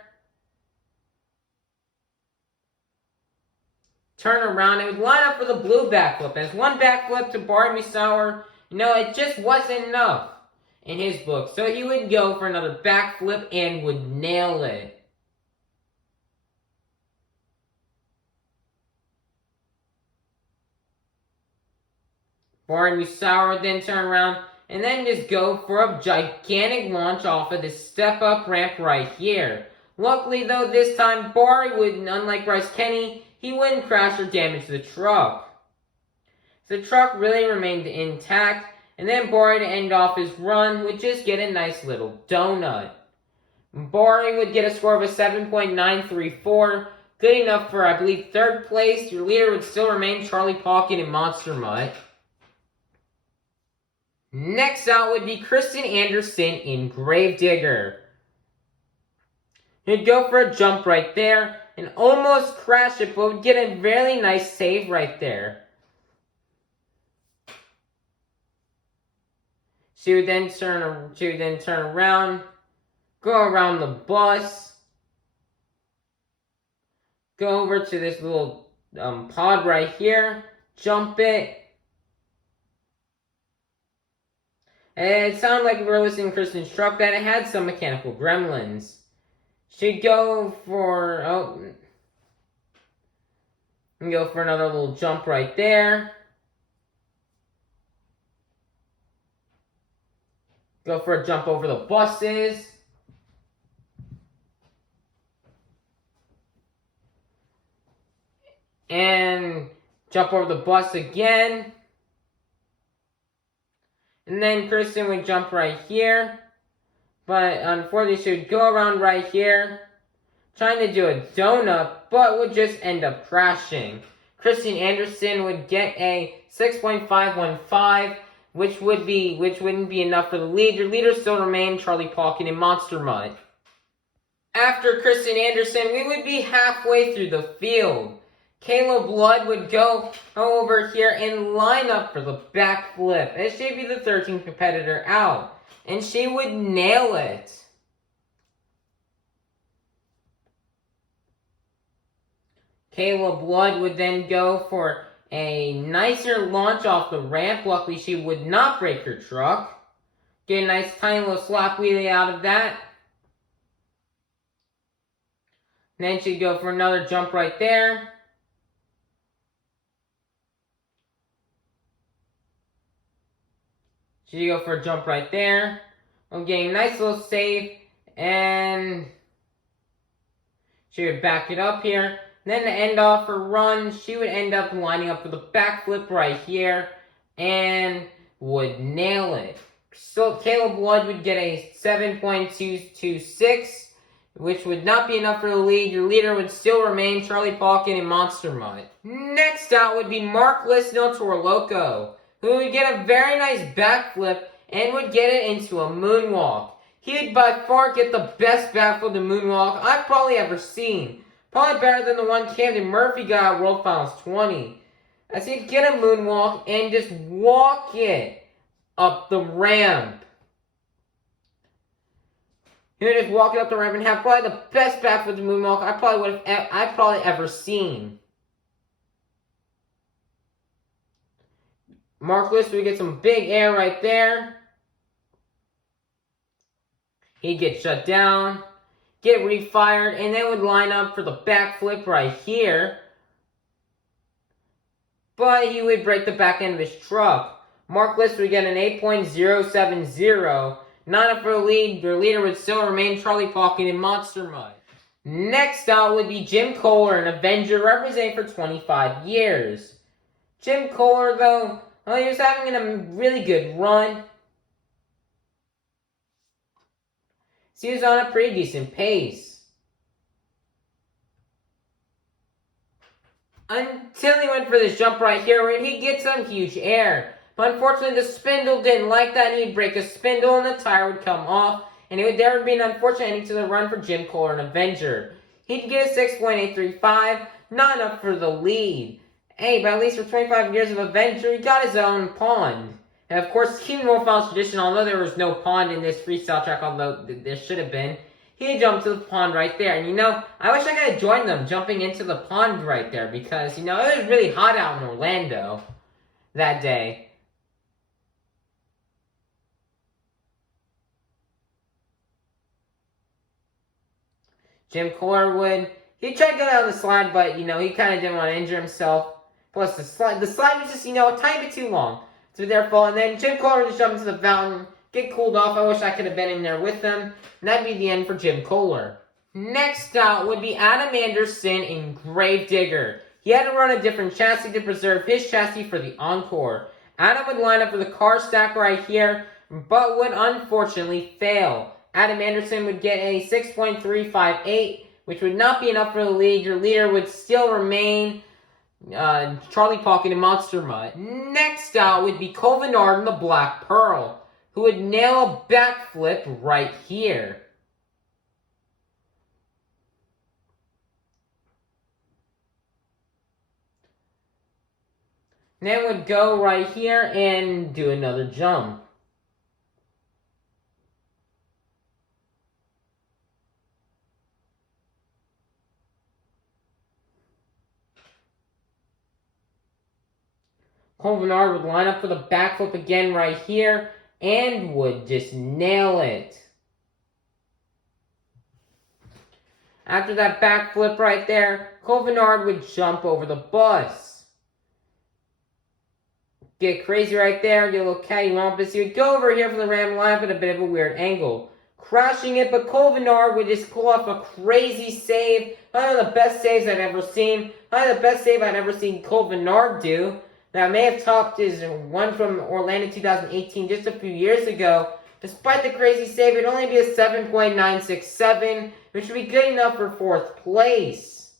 turn around, and would line up for the blue backflip. As one backflip to Bari Musauer, it just wasn't enough in his book. So he would go for another backflip and would nail it. Bari Musauer would then turn around and then just go for a gigantic launch off of this step-up ramp right here. Luckily, though, this time Bari wouldn't, unlike Bryce Kenny, he wouldn't crash or damage the truck. So the truck really remained intact, and then Bari, to end off his run, would just get a nice little donut. Bari would get a score of a 7.934, good enough for, I believe, third place. Your leader would still remain Charlie Pauken in Monster Mud. Next out would be Kristen Anderson in Gravedigger. He'd go for a jump right there and almost crash it, but would get a really nice save right there. She would then turn around, go around the bus, go over to this little pod right here, jump it. And it sounded like we were listening to Kristen's truck that it had some mechanical gremlins. Should go for another little jump right there. Go for a jump over the buses. And jump over the bus again. And then Kristen would jump right here. But unfortunately, she would go around right here. Trying to do a donut, but would just end up crashing. Kristen Anderson would get a 6.515, which wouldn't be enough for the lead. Your leaders still remain Charlie Palkin and Monster Mutt. After Kristen Anderson, we would be halfway through the field. Kayla Blood would go over here and line up for the backflip, as she'd be the 13th competitor out, and she would nail it. Kayla Blood would then go for a nicer launch off the ramp. Luckily, she would not break her truck. Get a nice tiny little slap wheelie out of that. And then she'd go for another jump right there. She'd go for a jump right there. I'm getting a nice little save. And she would back it up here. Then to end off her run, she would end up lining up for the backflip right here and would nail it. So Caleb Blood would get a 7.226, which would not be enough for the lead. Your leader would still remain Charlie Palkin and Monster Mutt. Next out would be Mark Lisnell Torloco, who would get a very nice backflip and would get it into a moonwalk. He would by far get the best backflip and moonwalk I've probably ever seen. Probably better than the one Camden Murphy got at World Finals 20. As he'd get a moonwalk and just walk it up the ramp. He would just walk it up the ramp and have probably the best backflip and moonwalk I've probably ever seen. Mark List would get some big air right there. He'd get shut down, get refired, and then would line up for the backflip right here. But he would break the back end of his truck. Mark List would get an 8.070. Not enough for the lead. Your leader would still remain Charlie Palkin and Monster Mutt. Next out would be Jim Kohler, an Avenger representing for 25 years. Jim Kohler, though, he was having a really good run. So he was on a pretty decent pace. Until he went for this jump right here where he'd get some huge air. But unfortunately the spindle didn't like that, and he'd break a spindle and the tire would come off. And there would be an unfortunate ending to the run for Jim Kohler, an Avenger. He'd get a 6.835, not enough for the lead. Hey, but at least for 25 years of Avenger, he got his own pond. And of course, keeping World Finals tradition, although there was no pond in this freestyle track, although there should have been, he jumped to the pond right there. And I wish I could have joined them jumping into the pond right there, because, it was really hot out in Orlando that day. Jim Kohler he tried to go down the slide, but, he kind of didn't want to injure himself. Plus, the slide was just, a tiny bit too long. So therefore, and then Jim Kohler just jumped into the fountain, get cooled off. I wish I could have been in there with them. And that'd be the end for Jim Kohler. Next out would be Adam Anderson in Gravedigger. He had to run a different chassis to preserve his chassis for the Encore. Adam would line up for the car stack right here, but would unfortunately fail. Adam Anderson would get a 6.358, which would not be enough for the lead. Your leader would still remain Charlie Palkin and Monster Mutt. Next out would be Cole Vennard in the Black Pearl, who would nail a backflip right here. And then would go right here and do another jump. Colvinard would line up for the backflip again right here and would just nail it. After that backflip right there, Colvinard would jump over the bus. Get crazy right there, get a little cattywampus. He would go over here for the ram lineup at a bit of a weird angle. Crashing it, but Colvinard would just pull off a crazy save. One of the best saves I've ever seen. One of the best save I've ever seen Colvinard do. That may have topped his one from Orlando 2018 just a few years ago. Despite the crazy save, it'd only be a 7.967, which would be good enough for 4th place.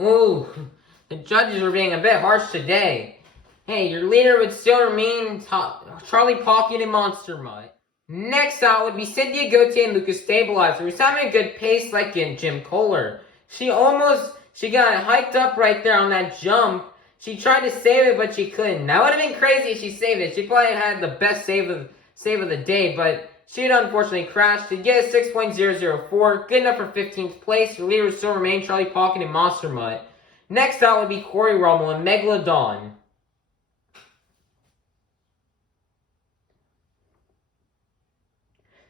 Ooh, the judges were being a bit harsh today. Hey, your leader would still remain Charlie Pocket and Monster Mutt. Next out would be Cynthia Gauthier and Lucas Stabilizer, who's having a good pace like in Jim Kohler. She got hyped up right there on that jump. She tried to save it, but she couldn't. That would have been crazy if she saved it. She probably had the best save of the day, but she had unfortunately crashed. To get a 6.004, good enough for 15th place. Your leader would still remain Charlie Pocket and Monster Mutt. Next out would be Corey Rummel and Megalodon.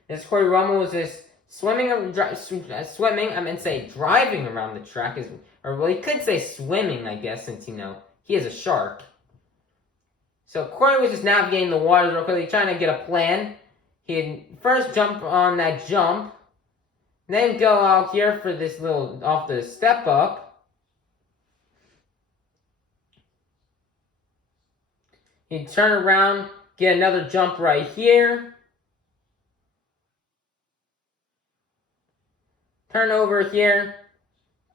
This Corey Rummel was just driving around the track, he could say swimming, I guess, since, he is a shark. So Corey was just navigating the waters real quickly, trying to get a plan. He'd first jump on that jump, then go out here for this off the step up. He'd turn around, get another jump right here. Turn over here,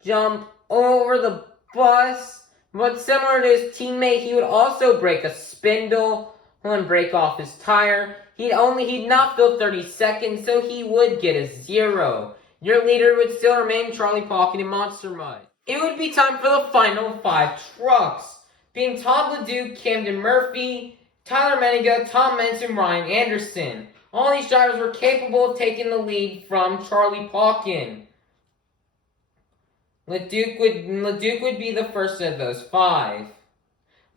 jump over the bus, but similar to his teammate, he would also break a spindle and break off his tire. He'd not fill 30 seconds, so he would get a 0. Your leader would still remain Charlie Pocket and Monster Mutt. It would be time for the final 5 trucks, being Todd LeDuc, Camden Murphy, Tyler Meniga, Tom Mentz, and Ryan Anderson. All these drivers were capable of taking the lead from Charlie Pocket. LeDuc would be the first of those 5.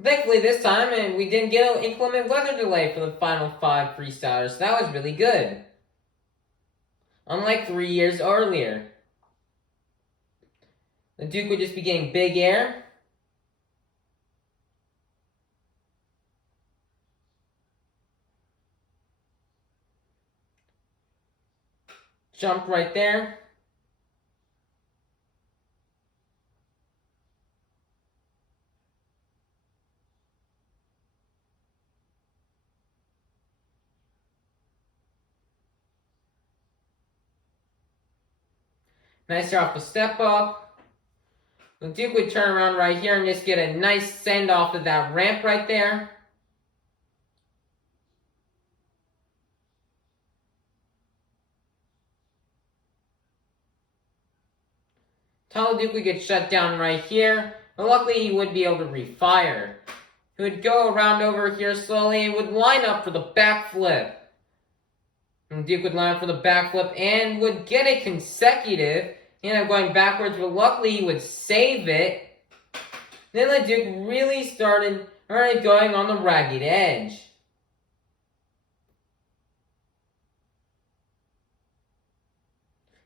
Thankfully this time, we didn't get an inclement weather delay for the final 5 freestylers, so that was really good. Unlike 3 years earlier. LeDuc would just be getting big air. Jump right there. Nice off a step up. LeDuc would turn around right here and just get a nice send off of that ramp right there. Tyler LeDuc would get shut down right here, but luckily he would be able to refire. He would go around over here slowly and would line up for the backflip. LeDuc would line up for the backflip and would get a consecutive. He ended up going backwards, but luckily he would save it. Then LeDuc really started going on the ragged edge.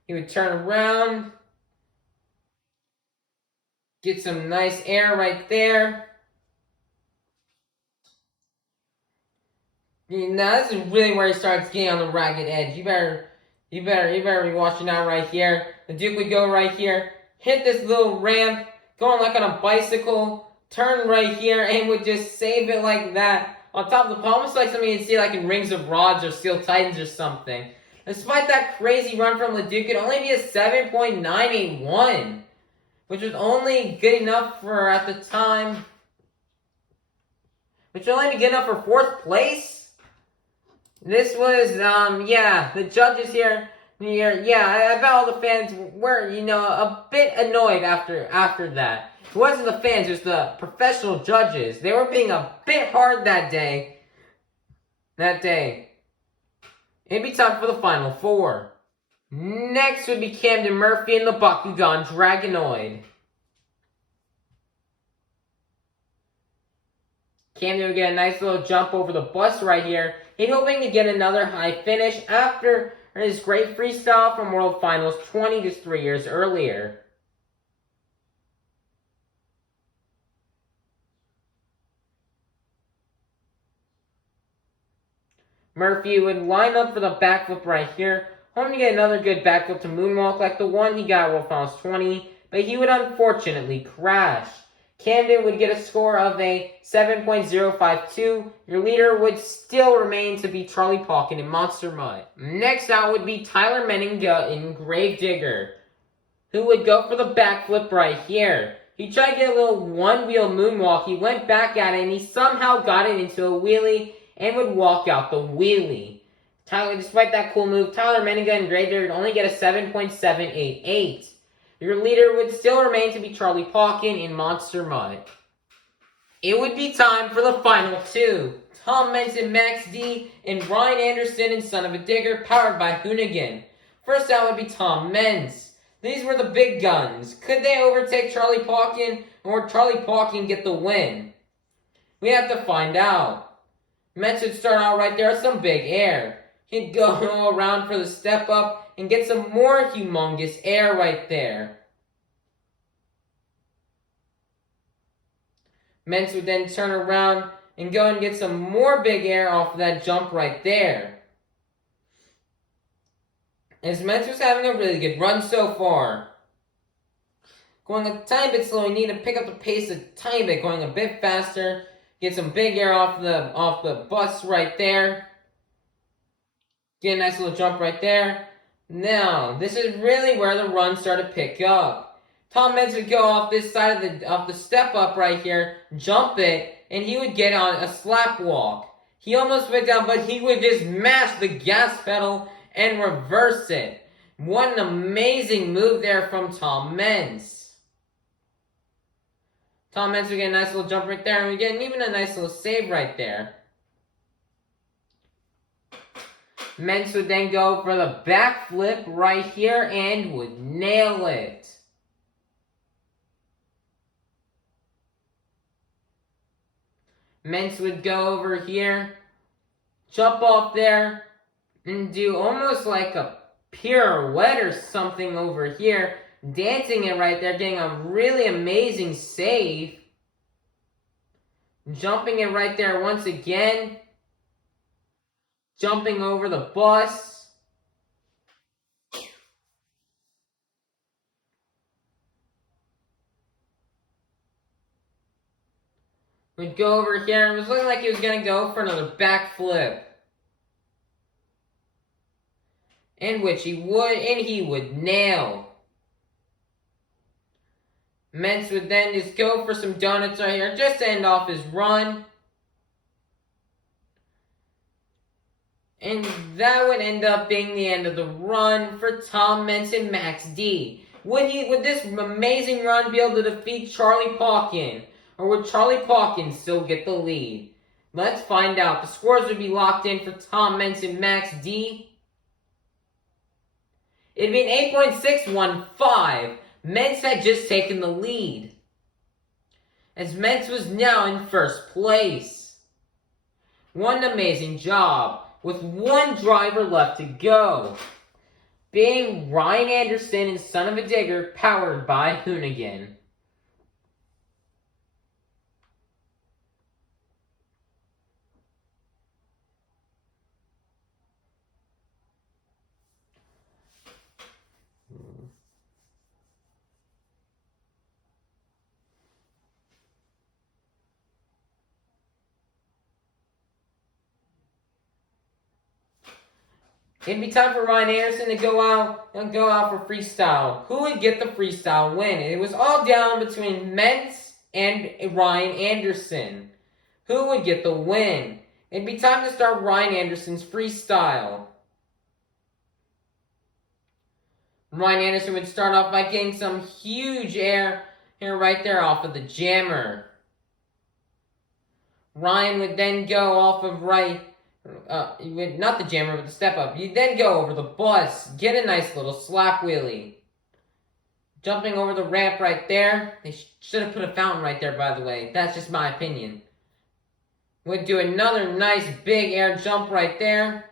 He would turn around, get some nice air right there. Now this is really where he starts getting on the ragged edge. You better be watching out right here. LeDuc would go right here, hit this little ramp, going like on a bicycle, turn right here, and would just save it like that. On top of the pole, almost like something you'd see like in Rings of Rods or Steel Titans or something. Despite that crazy run from LeDuc, it'd only be a 7.981, which was only good enough for, at the time, which would only be good enough for 4th place. This was, the judges here, I bet all the fans were, a bit annoyed after that. It wasn't the fans, it was the professional judges. They were being a bit hard that day. It'd be time for the final 4. Next would be Camden Murphy and the Bakugan Dragonoid. Camden would get a nice little jump over the bus right here. He's hoping to get another high finish after his great freestyle from World Finals 20 just 3 years earlier. Murphy would line up for the backflip right here, hoping to get another good backflip to moonwalk like the one he got at World Finals 20, but he would unfortunately crash. Camden would get a score of a 7.052. Your leader would still remain to be Charlie Pauken in Monster Mud. Next out would be Tyler Menninga in Gravedigger, who would go for the backflip right here. He tried to get a little one-wheel moonwalk. He went back at it, and he somehow got it into a wheelie and would walk out the wheelie. Despite that cool move, Tyler Menninga in Gravedigger would only get a 7.788. Your leader would still remain to be Charlie Pauken in Monster Mud. It would be time for the final two. Tom Meents and Max D and Ryan Anderson and Son of a Digger, powered by Hoonigan. First out would be Tom Meents. These were the big guns. Could they overtake Charlie Pauken, or would Charlie Pauken get the win? We have to find out. Meents would start out right there with some big air. He'd go around for the step up and get some more humongous air right there. Meents would then turn around and go and get some more big air off of that jump right there. As Meents was having a really good run so far. Going a tiny bit slow, you need to pick up the pace a tiny bit, going a bit faster. Get some big air off the bus right there. Get a nice little jump right there. Now, this is really where the run started to pick up. Tom Meents would go off this side of the step up right here, jump it, and he would get on a slap walk. He almost went down, but he would just mash the gas pedal and reverse it. What an amazing move there from Tom Meents. Tom Meents would get a nice little jump right there, and we get even a nice little save right there. Meents would then go for the backflip right here and would nail it. Meents would go over here, jump off there, and do almost like a pirouette or something over here, dancing it right there, getting a really amazing save. Jumping it right there once again. Jumping over the bus. Would go over here, and it was looking like he was going to go for another backflip. In which he would nail. Meents would then just go for some donuts right here, just to end off his run. And that would end up being the end of the run for Tom Meents and Max D. Would this amazing run be able to defeat Charlie Pauken? Or would Charlie Pauken still get the lead? Let's find out. The scores would be locked in for Tom Meents and Max D. It'd be an 8.615. Meents had just taken the lead, as Meents was now in first place. What an amazing job, with one driver left to go, being Ryan Anderson and Son of a Digger, powered by Hoonigan. It'd be time for Ryan Anderson to go out for freestyle. Who would get the freestyle win? It was all down between Meents and Ryan Anderson. Who would get the win? It'd be time to start Ryan Anderson's freestyle. Ryan Anderson would start off by getting some huge air here right there off of the jammer. Ryan would then go off of not the jammer, but the step up. You'd then go over the bus, get a nice little slap wheelie. Jumping over the ramp right there. They should have put a fountain right there, by the way. That's just my opinion. would do another nice big air jump right there.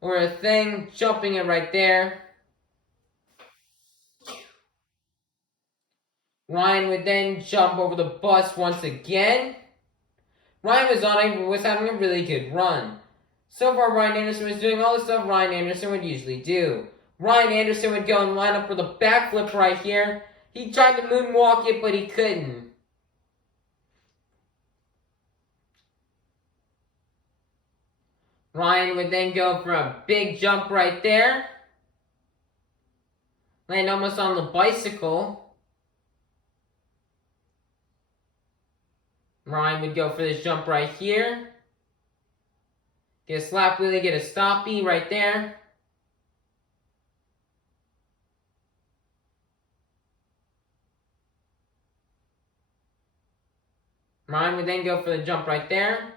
Or a thing, jumping it right there. Ryan would then jump over the bus once again. Ryan was having a really good run. So far, Ryan Anderson was doing all the stuff Ryan Anderson would usually do. Ryan Anderson would go and line up for the backflip right here. He tried to moonwalk it, but he couldn't. Ryan would then go for a big jump right there. Land almost on the bicycle. Ryan would go for this jump right here. Get a slap wheelie, get a stoppie right there. Ryan would then go for the jump right there.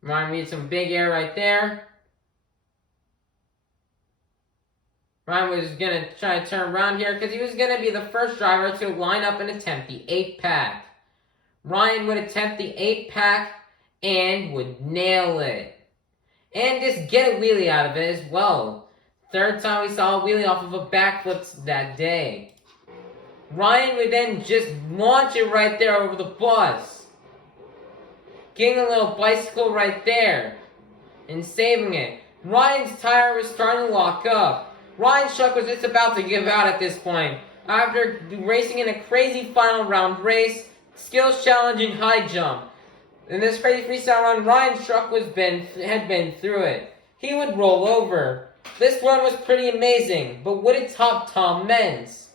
Ryan needs some big air right there. Ryan was going to try to turn around here because he was going to be the first driver to line up and attempt the 8-pack. Ryan would attempt the 8-pack and would nail it. And just get a wheelie out of it as well. Third time we saw a wheelie off of a backflip that day. Ryan would then just launch it right there over the bus. Getting a little bicycle right there. And saving it. Ryan's tire was starting to lock up. Ryan's truck was just about to give out at this point. After racing in a crazy final round race, skills challenging high jump. In this crazy freestyle run, Ryan's truck had been through it. He would roll over. This run was pretty amazing, but would it top Tom Menz?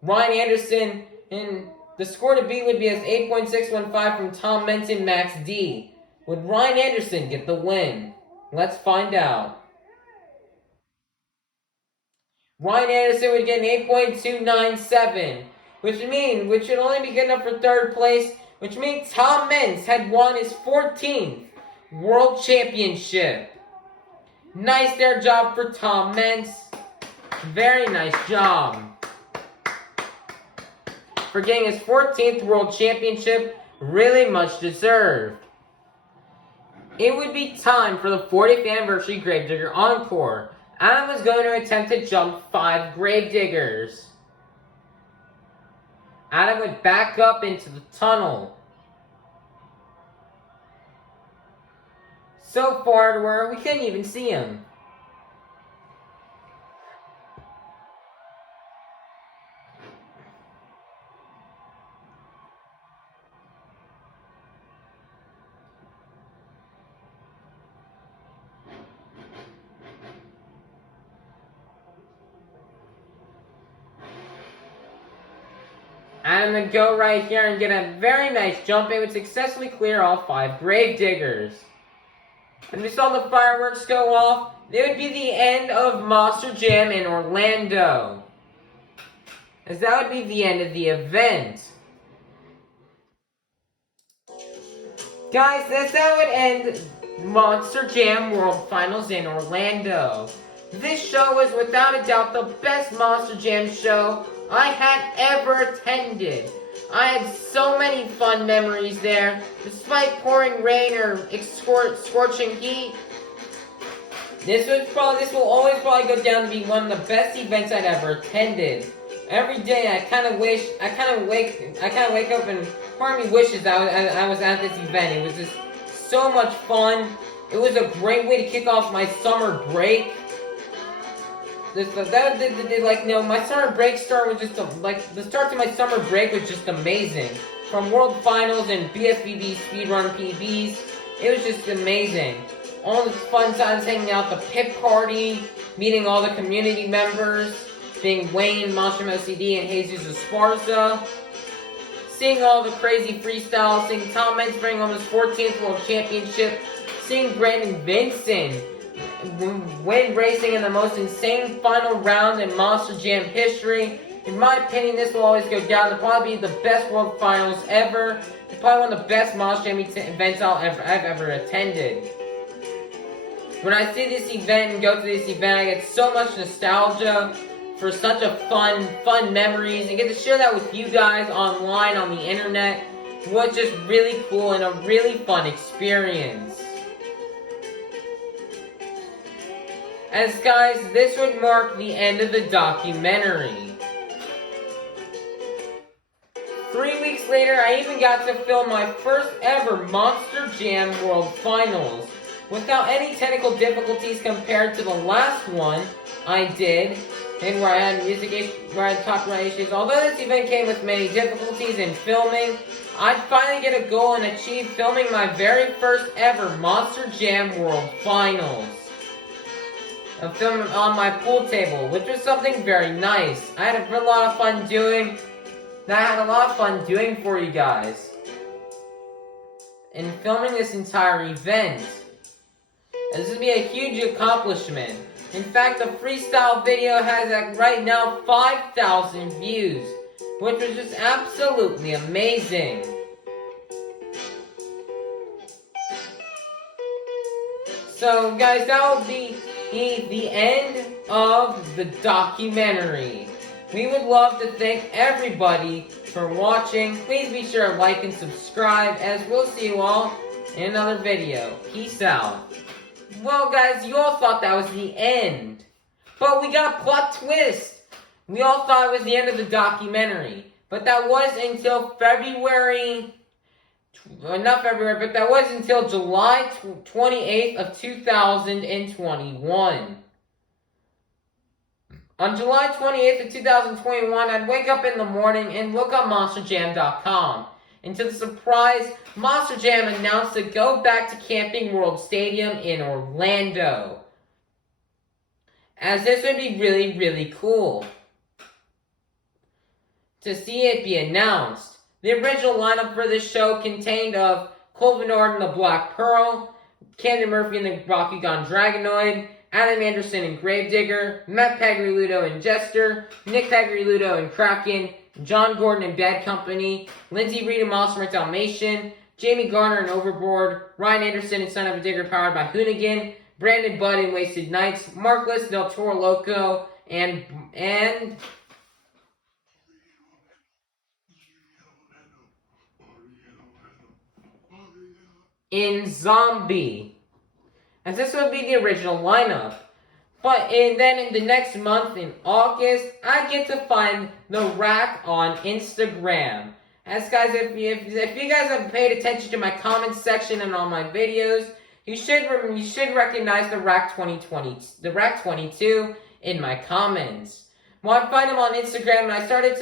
Ryan Anderson, and the score to beat would be as 8.615 from Tom Menz and Max D. Would Ryan Anderson get the win? Let's find out. Ryan Anderson would get an 8.297, which would only be good enough for third place, which means Tom Menz had won his 14th World Championship. Nice there job for Tom Menz. Very nice job. For getting his 14th World Championship, really much deserved. It would be time for the 40th Anniversary Gravedigger Encore. Adam was going to attempt to jump 5 gravediggers. Adam would back up into the tunnel. So far to where we couldn't even see him. Adam would go right here and get a very nice jump. It would successfully clear all 5 gravediggers. And we saw the fireworks go off. It would be the end of Monster Jam in Orlando, as that would be the end of the event. Guys, that would end Monster Jam World Finals in Orlando. This show was without a doubt the best Monster Jam show I had ever attended. I had so many fun memories there. Despite pouring rain or scorching heat, this will always probably go down to be one of the best events I'd ever attended. Every day I kind of wake up and part of me wishes I was at this event. It was just so much fun. It was a great way to kick off my summer break. My summer break start was just the start to my summer break was just amazing. From World Finals and BSBB Speedrun PBs, it was just amazing. All the fun times hanging out, the pit party, meeting all the community members, seeing Wayne, MonsterJamOCD, and Jesus Esparza, seeing all the crazy freestyles, seeing Tom Menz bring home his 14th World Championship, seeing Brandon Vincent win racing in the most insane final round in Monster Jam history. In my opinion, this will always go down to probably be the best World Finals ever. It's probably one of the best Monster Jam events I've ever attended. When I see this event and go to this event, I get so much nostalgia for such a fun memories, and get to share that with you guys online on the internet was just really cool and a really fun experience. As guys, this would mark the end of the documentary. 3 weeks later, I even got to film my first ever Monster Jam World Finals without any technical difficulties compared to the last one I did, and where I had where I had copyright issues. Although this event came with many difficulties in filming, I'd finally get a goal and achieve filming my very first ever Monster Jam World Finals. I'm filming on my pool table, which was something very nice. I had a lot of fun doing. I had a lot of fun doing for you guys. And filming this entire event. And this would be a huge accomplishment. In fact, the freestyle video has right now 5,000 views, which was just absolutely amazing. So guys, that will be the end of the documentary. We would love to thank everybody for watching. Please be sure to like and subscribe, as we'll see you all in another video. Peace out. Well guys, you all thought that was the end. But we got a plot twist. We all thought it was the end of the documentary. But that was until that was until July 28th of 2021. On July 28th of 2021, I'd wake up in the morning and look up MonsterJam.com. And to the surprise, Monster Jam announced to go back to Camping World Stadium in Orlando. As this would be really, really cool to see it be announced. The original lineup for this show contained of Cole Bernard and the Black Pearl, Camden Murphy and the Bakugan Dragonoid, Adam Anderson and Gravedigger, Matt Pagriludo and Jester, Nick Pagriludo and Kraken, John Gordon and Bad Company, Lindsay Reed and Monster Dalmatian, Jamie Garner and Overboard, Ryan Anderson and Son of a Digger powered by Hoonigan, Brandon Budd and Wasted Nights, Markless, Del Toro Loco, and in Zombie. As this would be the original lineup. But then in the next month, in August, I get to find the rack on Instagram. As guys, if you guys have paid attention to my comments section and all my videos, you should recognize the rack 22 in my comments. Well, I find him on Instagram, and I started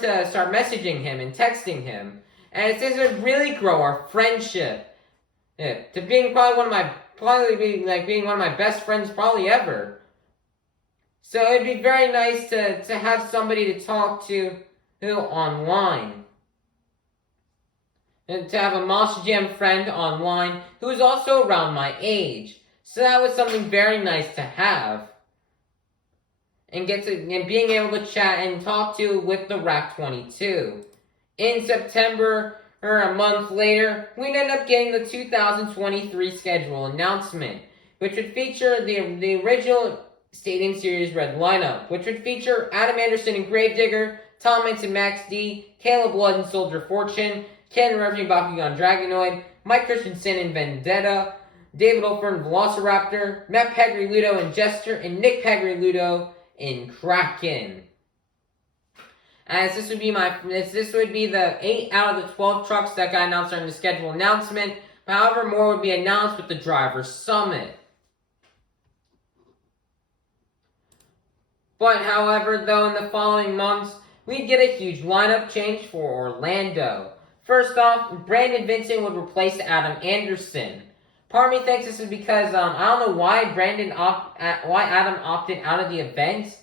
to start messaging him and texting him, and it would really grow our friendship. Yeah, to being being one of my best friends probably ever. So it'd be very nice to have somebody to talk to online. And to have a Monster Jam friend online who is also around my age. So that was something very nice to have. And being able to chat and talk to with the Rack 22. In September, or a month later, we'd end up getting the 2023 schedule announcement, which would feature the original Stadium Series Red lineup, which would feature Adam Anderson and Gravedigger, Tom Mintz and Max D, Caleb Blood and Soldier Fortune, Ken Murphy and Bakugan Dragonoid, Mike Christensen and Vendetta, David Olfer and Velociraptor, Matt Pagriludo and Jester, and Nick Pagriludo in Kraken. As this would be the 8 out of the 12 trucks that got announced during the schedule announcement. However, more would be announced with the Drivers' Summit. But however, though, in the following months, we'd get a huge lineup change for Orlando. First off, Brandon Vincent would replace Adam Anderson. Part of me thinks this is because I don't know why Adam opted out of the event.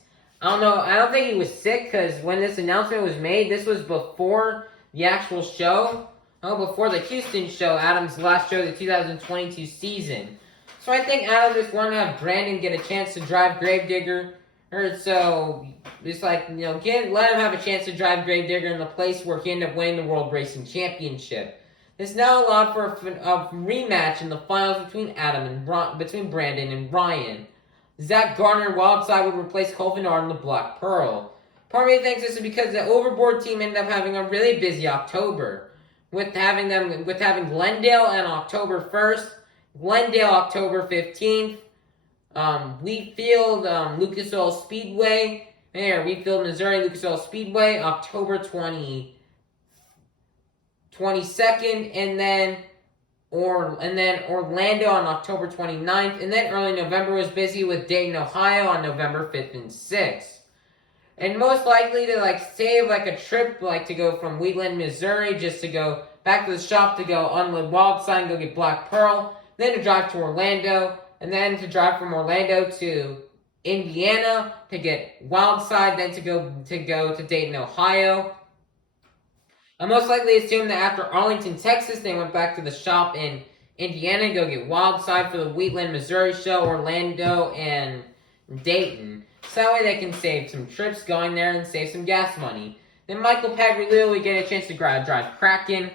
I don't know. I don't think he was sick, because when this announcement was made, this was before the actual show. Before the Houston show, Adam's last show of the 2022 season. So I think Adam just wanted to have Brandon get a chance to drive Gravedigger. So it's like, let him have a chance to drive Gravedigger in the place where he ended up winning the World Racing Championship. This now allowed for a rematch in the finals between Brandon and Ryan. Zach Gardner Wildside would replace Colvin in the Black Pearl. Part of me thinks this is because the Overboard team ended up having a really busy October, with having Glendale on October 1st, Glendale October 15th, Wheatfield Lucas Oil Speedway, Wheatfield, Missouri Lucas Oil Speedway, October 22nd, and then Orlando on October 29th, and then early November was busy with Dayton, Ohio on November 5th and 6th. And most likely to save a trip to go from Wheatland, Missouri, just to go back to the shop to go unload Wildside and go get Black Pearl, then to drive to Orlando, and then to drive from Orlando to Indiana to get Wildside, then to go to Dayton, Ohio. I most likely assume that after Arlington, Texas, they went back to the shop in Indiana to go get Wildside for the Wheatland, Missouri show, Orlando, and Dayton. So that way they can save some trips going there and save some gas money. Then Michael Pagliuca would get a chance to drive Kraken.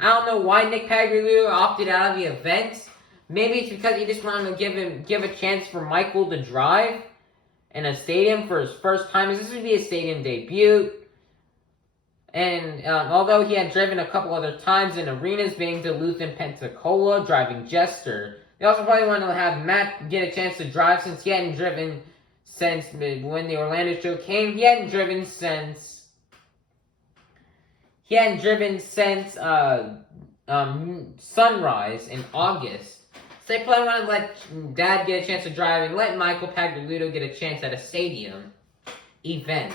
I don't know why Nick Pagliuca opted out of the event. Maybe it's because he just wanted to give a chance for Michael to drive in a stadium for his first time. This would be a stadium debut. And although he had driven a couple other times in arenas, being Duluth and Pensacola, driving Jester, they also probably wanted to have Matt get a chance to drive since he hadn't driven since when the Orlando show came. He hadn't driven since Sunrise in August. So they probably want to let Dad get a chance to drive and let Michael Pagliuca get a chance at a stadium event.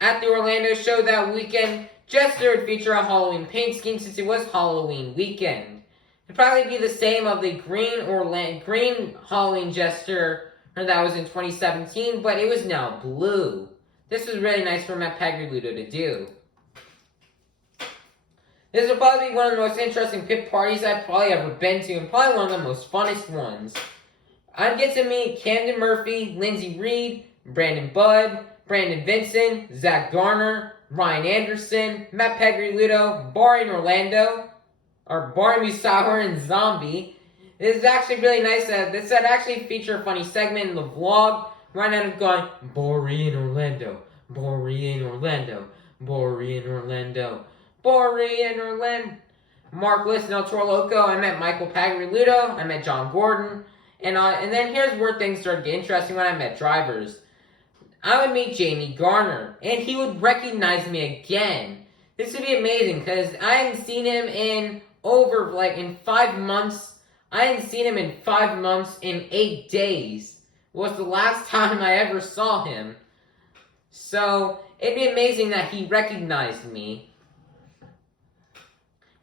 At the Orlando show that weekend, Jester would feature a Halloween paint scheme since it was Halloween weekend. It'd probably be the same of the green Halloween Jester that was in 2017, but it was now blue. This was really nice for Matt Pagliuca to do. This will probably be one of the most interesting pit parties I've probably ever been to, and probably one of the most funnest ones. I'd get to meet Camden Murphy, Lindsey Reed, Brandon Budd, Brandon Vincent, Zach Garner, Ryan Anderson, Matt Pagliuca, barring Musauer and Zombie. This is actually really nice. This would actually feature a funny segment in the vlog. Right now I'm going, Bori in Orlando, Bori in Orlando, Bori in Orlando, Bori in Orlando. Mark List, El Toro Loco. I met Michael Pagliuca. I met John Gordon. And then here's where things started getting interesting when I met drivers. I would meet Jamie Garner, and he would recognize me again. This would be amazing, because I hadn't seen him in 5 months. I hadn't seen him in 5 months in 8 days. Was the last time I ever saw him. So, it'd be amazing that he recognized me.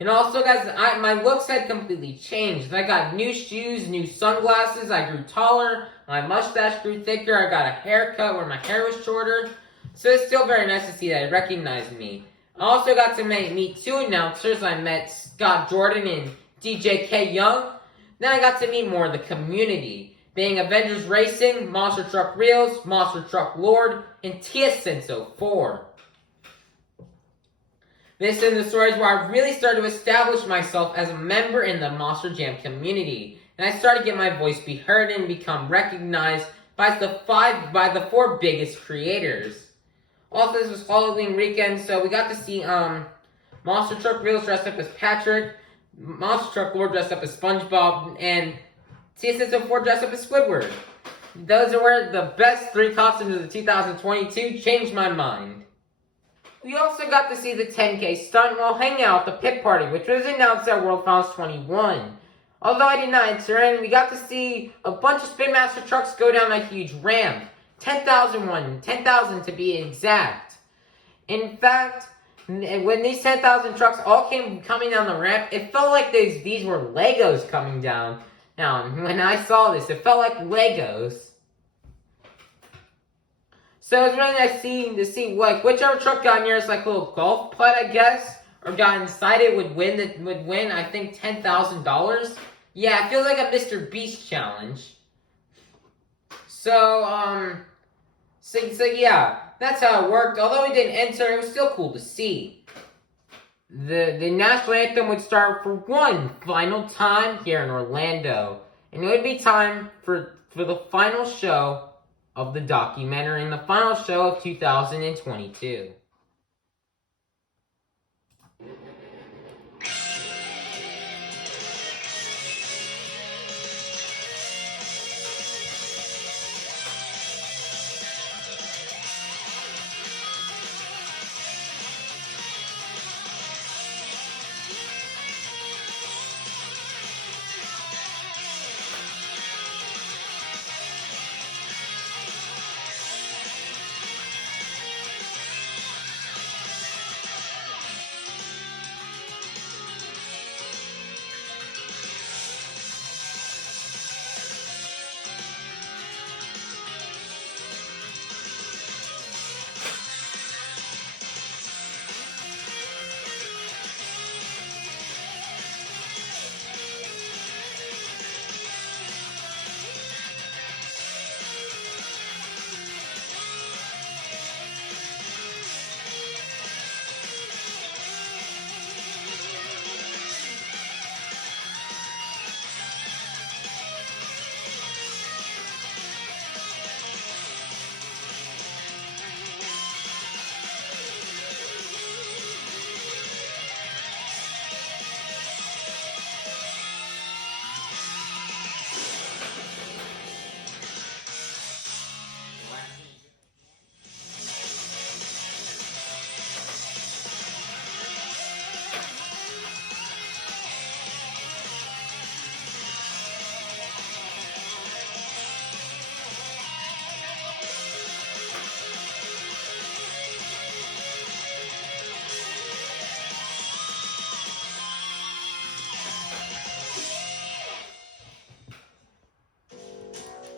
And also, guys, my looks had completely changed. I got new shoes, new sunglasses, I grew taller, my mustache grew thicker, I got a haircut where my hair was shorter. So it's still very nice to see that he recognized me. I also got to meet 2 announcers. I met Scott Jordan and DJ K. Young. Then I got to meet more of the community, being Avengers Racing, MonsterTruckReels, MonsterTruckLord, and TS04. This is the stories where I really started to establish myself as a member in the Monster Jam community. And I started to get my voice be heard and become recognized by the 4 biggest creators. Also, this was Halloween weekend, so we got to see MonsterTruckReels dressed up as Patrick, MonsterTruckLord dressed up as SpongeBob, and TS04 dressed up as Squidward. Those were the best 3 costumes of the 2022. Changed my mind. We also got to see the 10K stunt while hanging out at the pit party, which was announced at World Finals 21. Although I did not enter in, we got to see a bunch of Spin Master trucks go down a huge ramp. 10,000 to be exact. In fact, when these 10,000 trucks all came coming down the ramp, it felt like these were Legos coming down. Now, when I saw this, it felt like Legos. So it was really nice to see whichever truck got nearest little golf putt, I guess, or got inside it would win I think $10,000. Yeah, it feels like a MrBeast challenge. So yeah, that's how it worked. Although we didn't enter, it was still cool to see. The national anthem would start for one final time here in Orlando. and it would be time for the final show of the documentary and the final show of 2022.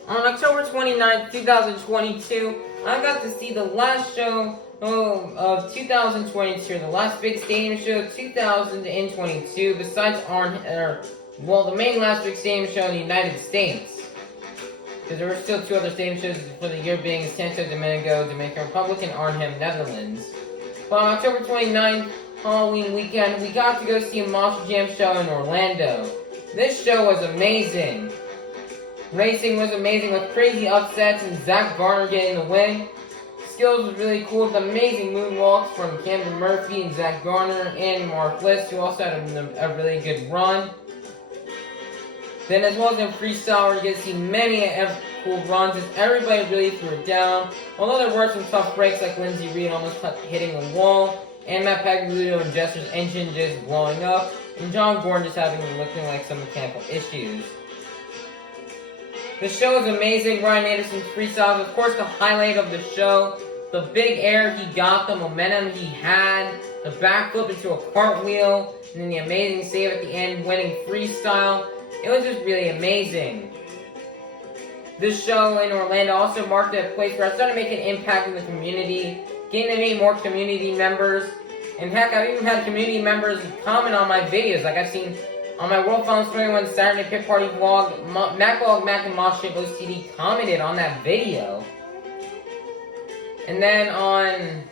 On October 29th, 2022, I got to see the last show of 2022, the last big stadium show of 2022, besides the main last big stadium show in the United States. Because there were still two other stadium shows for the year being Santo Domingo, Dominican Republic, and Arnhem, Netherlands. But on October 29th, Halloween weekend, we got to go see a Monster Jam show in Orlando. This show was amazing. Racing was amazing with crazy upsets and Zach Garner getting the win. Skills was really cool with amazing moonwalks from Camden Murphy and Zach Garner and Mark List, who also had a really good run. Then as well as in freestyle, we're going to see many cool runs as everybody really threw it down. Although there were some tough breaks like Lindsey Reed almost hitting the wall, and Matt Pagliuto and Jester's engine just blowing up, and John Gordon just looking like some mechanical issues. The show was amazing. Ryan Anderson's freestyle was, of course, the highlight of the show. The big air he got, the momentum he had, the backflip into a cartwheel, and then the amazing save at the end, winning freestyle. It was just really amazing. This show in Orlando also marked a place where I started making an impact in the community, getting to meet more community members, and heck, I've even had community members comment on my videos. Like I've seen on my World Finals 21 Saturday Pit Party vlog, MackBullDogMack and MonsterJamOCD commented on that video. And then on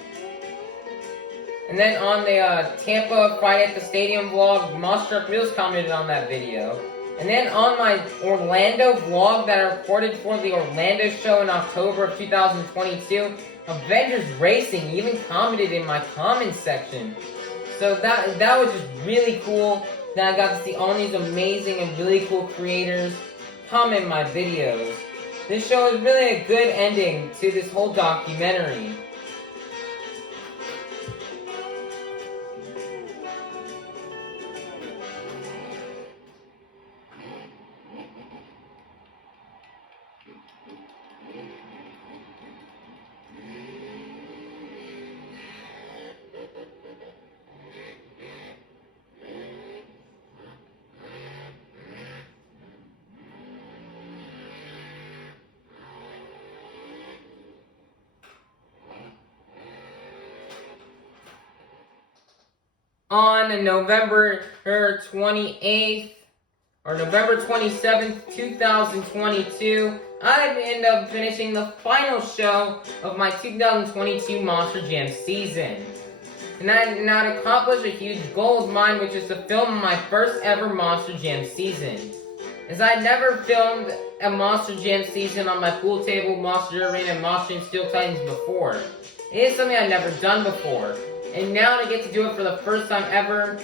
the Tampa Fight at the Stadium vlog, MonsterTruckReels commented on that video. And then on my Orlando vlog that I recorded for the Orlando show in October of 2022, Avengers Racing even commented in my comments section. So that was just really cool that I got to see all these amazing and really cool creators comment my videos. This show is really a good ending to this whole documentary. On November 28th, or November 27th, 2022, I ended up finishing the final show of my 2022 Monster Jam season. And I'd accomplished a huge goal of mine, which is to film my first ever Monster Jam season. is I never filmed a Monster Jam season on my pool table, Monster Arena, and Monster Jam Steel Titans before. It is something I've never done before. And now to get to do it for the first time ever,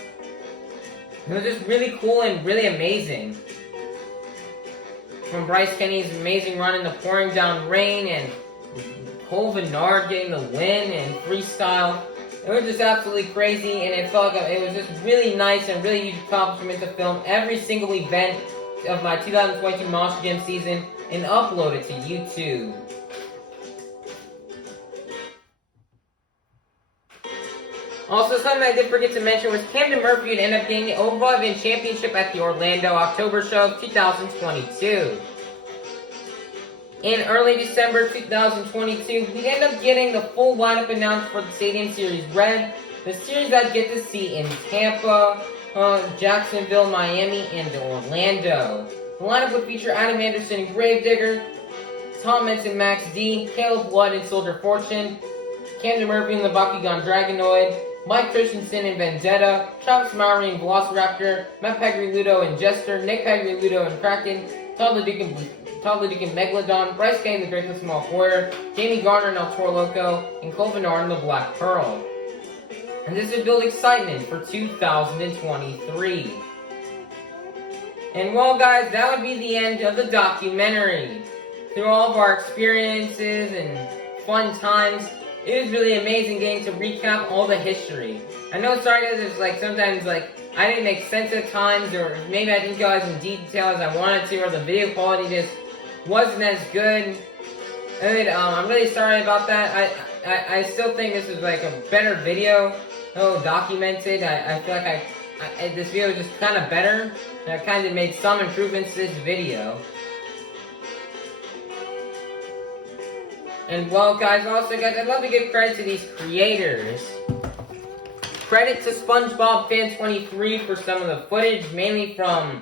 it was just really cool and really amazing. From Bryce Kenny's amazing run in the pouring down rain, and Cole Vennard getting the win, and freestyle. It was just absolutely crazy, and it felt like it was just really nice and really huge accomplishment to film every single event of my 2022 Monster Jam season and upload it to YouTube. Also, something I did forget to mention was Camden Murphy would end up getting the overall event championship at the Orlando October show of 2022. In early December 2022, we'd end up getting the full lineup announced for the Stadium Series Red, the series I'd get to see in Tampa, Jacksonville, Miami, and Orlando. The lineup would feature Adam Anderson and Gravedigger, Tom Menson, Max D, Caleb Blood and Soldier Fortune, Camden Murphy and the Bakugan Dragonoid, Mike Christensen and Vendetta, Travis Mowry and Velociraptor, Matt Pegri-Ludo and Jester, Nick Pegri-Ludo and Kraken, Todd Leduc and Megalodon, Bryce Kane and the Great Small Warrior, Jamie Garner and El Toro Loco, and Cole Vennard and the Black Pearl. And this would build excitement for 2023. And well guys, that would be the end of the documentary. Through all of our experiences and fun times, it was really amazing getting to recap all the history. I know sorry guys, it's like sometimes like I didn't make sense at times, or maybe I didn't go as in detail as I wanted to, or the video quality just wasn't as good. I mean, I'm really sorry about that. I still think this is like a better video, documented. I feel like this video is just kind of better. And I kind of made some improvements to this video. And well guys, also guys, I'd love to give credit to these creators. Credit to SpongeBob Fan 23 for some of the footage, mainly from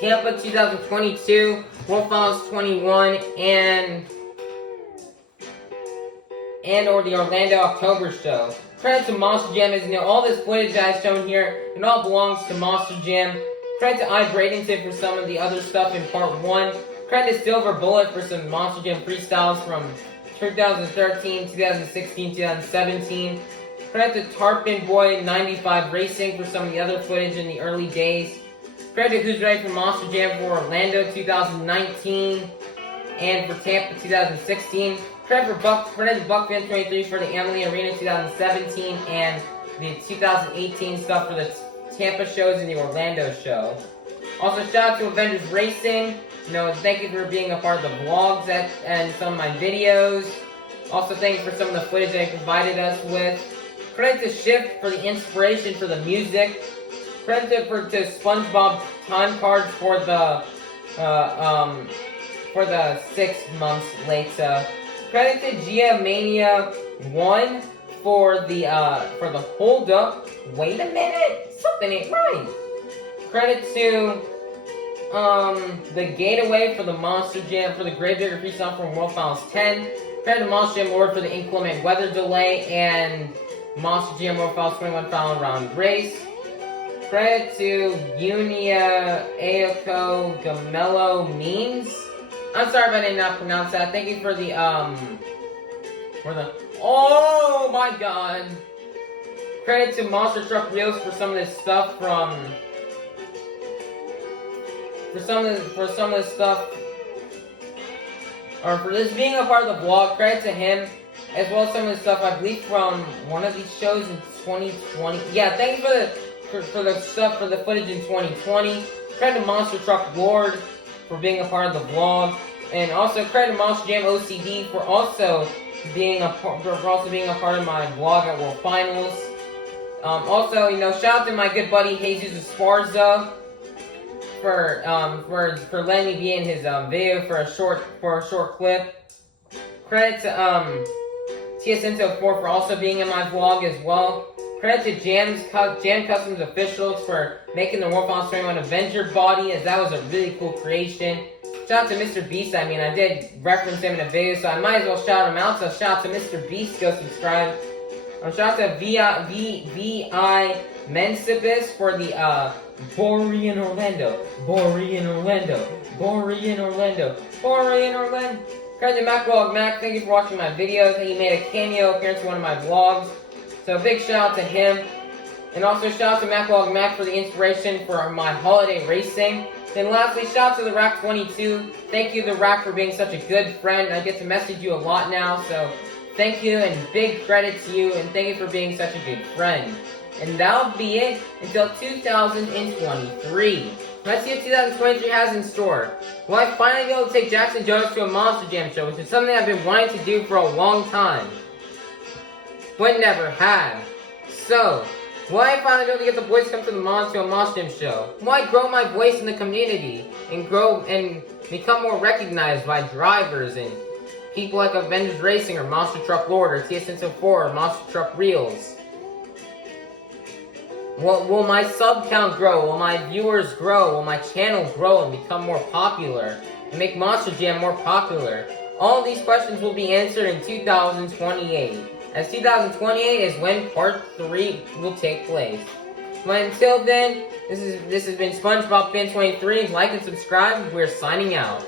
Tampa 2022, World Finals 21, or the Orlando October show. Credit to Monster Jam, as you know, all this footage I've shown here, it all belongs to Monster Jam. Credit to Bradenton for some of the other stuff in part 1. Credit to Silverbullet for some Monster Jam freestyles from 2013, 2016, 2017. Credit to Tarpon Boy 95 Racing for some of the other footage in the early days. Credit to Who's Ready for Monster Jam for Orlando 2019 and for Tampa 2016. Credit to Buckfan 23 for the Emily Arena 2017 and the 2018 stuff for the Tampa shows and the Orlando show. Also, shout out to Avengers Racing. Thank you for being a part of the vlogs and some of my videos. Also, thank you for some of the footage they provided us with. Credit to Shift for the inspiration for the music. Credit to SpongeBob time cards for the 6 months later. Credit to Geomania 1 for the hold up. Wait a minute, something ain't right. Credit to TheGetaway for the Monster Jam for the Gravedigger freestyle from World Finals 10. Credit to MonsterJamLord for the inclement weather delay and Monster Jam World Finals 21 final round race. Credit to Unia Aoko Gamello Means. I'm sorry if I did not pronounce that. Thank you for the oh my god. Credit to MonsterTruckReels for some of this stuff from for this being a part of the vlog. Credit to him, as well as some of the stuff I believe from one of these shows in 2020. Yeah, thank you for the stuff for the footage in 2020. Credit to MonsterTruckLord for being a part of the vlog, and also credit to MonsterJamOCD for also being a part of my vlog at World Finals. Also, shout out to my good buddy Jesus Esparza for letting me be in his video for a short clip. Credit to TSNto4 for also being in my vlog as well. Credit to Jam Customs Officials for making the World Finals 21 Avenger body, as that was a really cool creation. Shout out to MrBeast. I mean, I did reference him in a video, so I might as well shout him out. So shout out to MrBeast. Go subscribe. Shout out to Mensibus for the, Bori in Orlando. Credit to MackBullDogMack, thank you for watching my videos. He made a cameo appearance in one of my vlogs. So a big shout out to him. And also shout out to MackBullDogMack for the inspiration for my holiday racing. Then lastly, shout out to the Rack22. Thank you, the Rack, for being such a good friend. I get to message you a lot now, so thank you and big credit to you, and thank you for being such a good friend. And that'll be it until 2023. Let's see what 2023 has in store. Will I finally be able to take Jackson Jones to a Monster Jam show, which is something I've been wanting to do for a long time, but never have. So, will I finally be able to get the boys to come to a Monster Jam show? Will I grow my voice in the community and grow and become more recognized by drivers and people like Avengers Racing or MonsterTruckLord or TSN04 or MonsterTruckReels? Will my sub count grow? Will my viewers grow? Will my channel grow and become more popular? And make Monster Jam more popular? All these questions will be answered in 2028. As 2028 is when part 3 will take place. But until then, this has been SpongeBob Fan 23. Like and subscribe. We're signing out.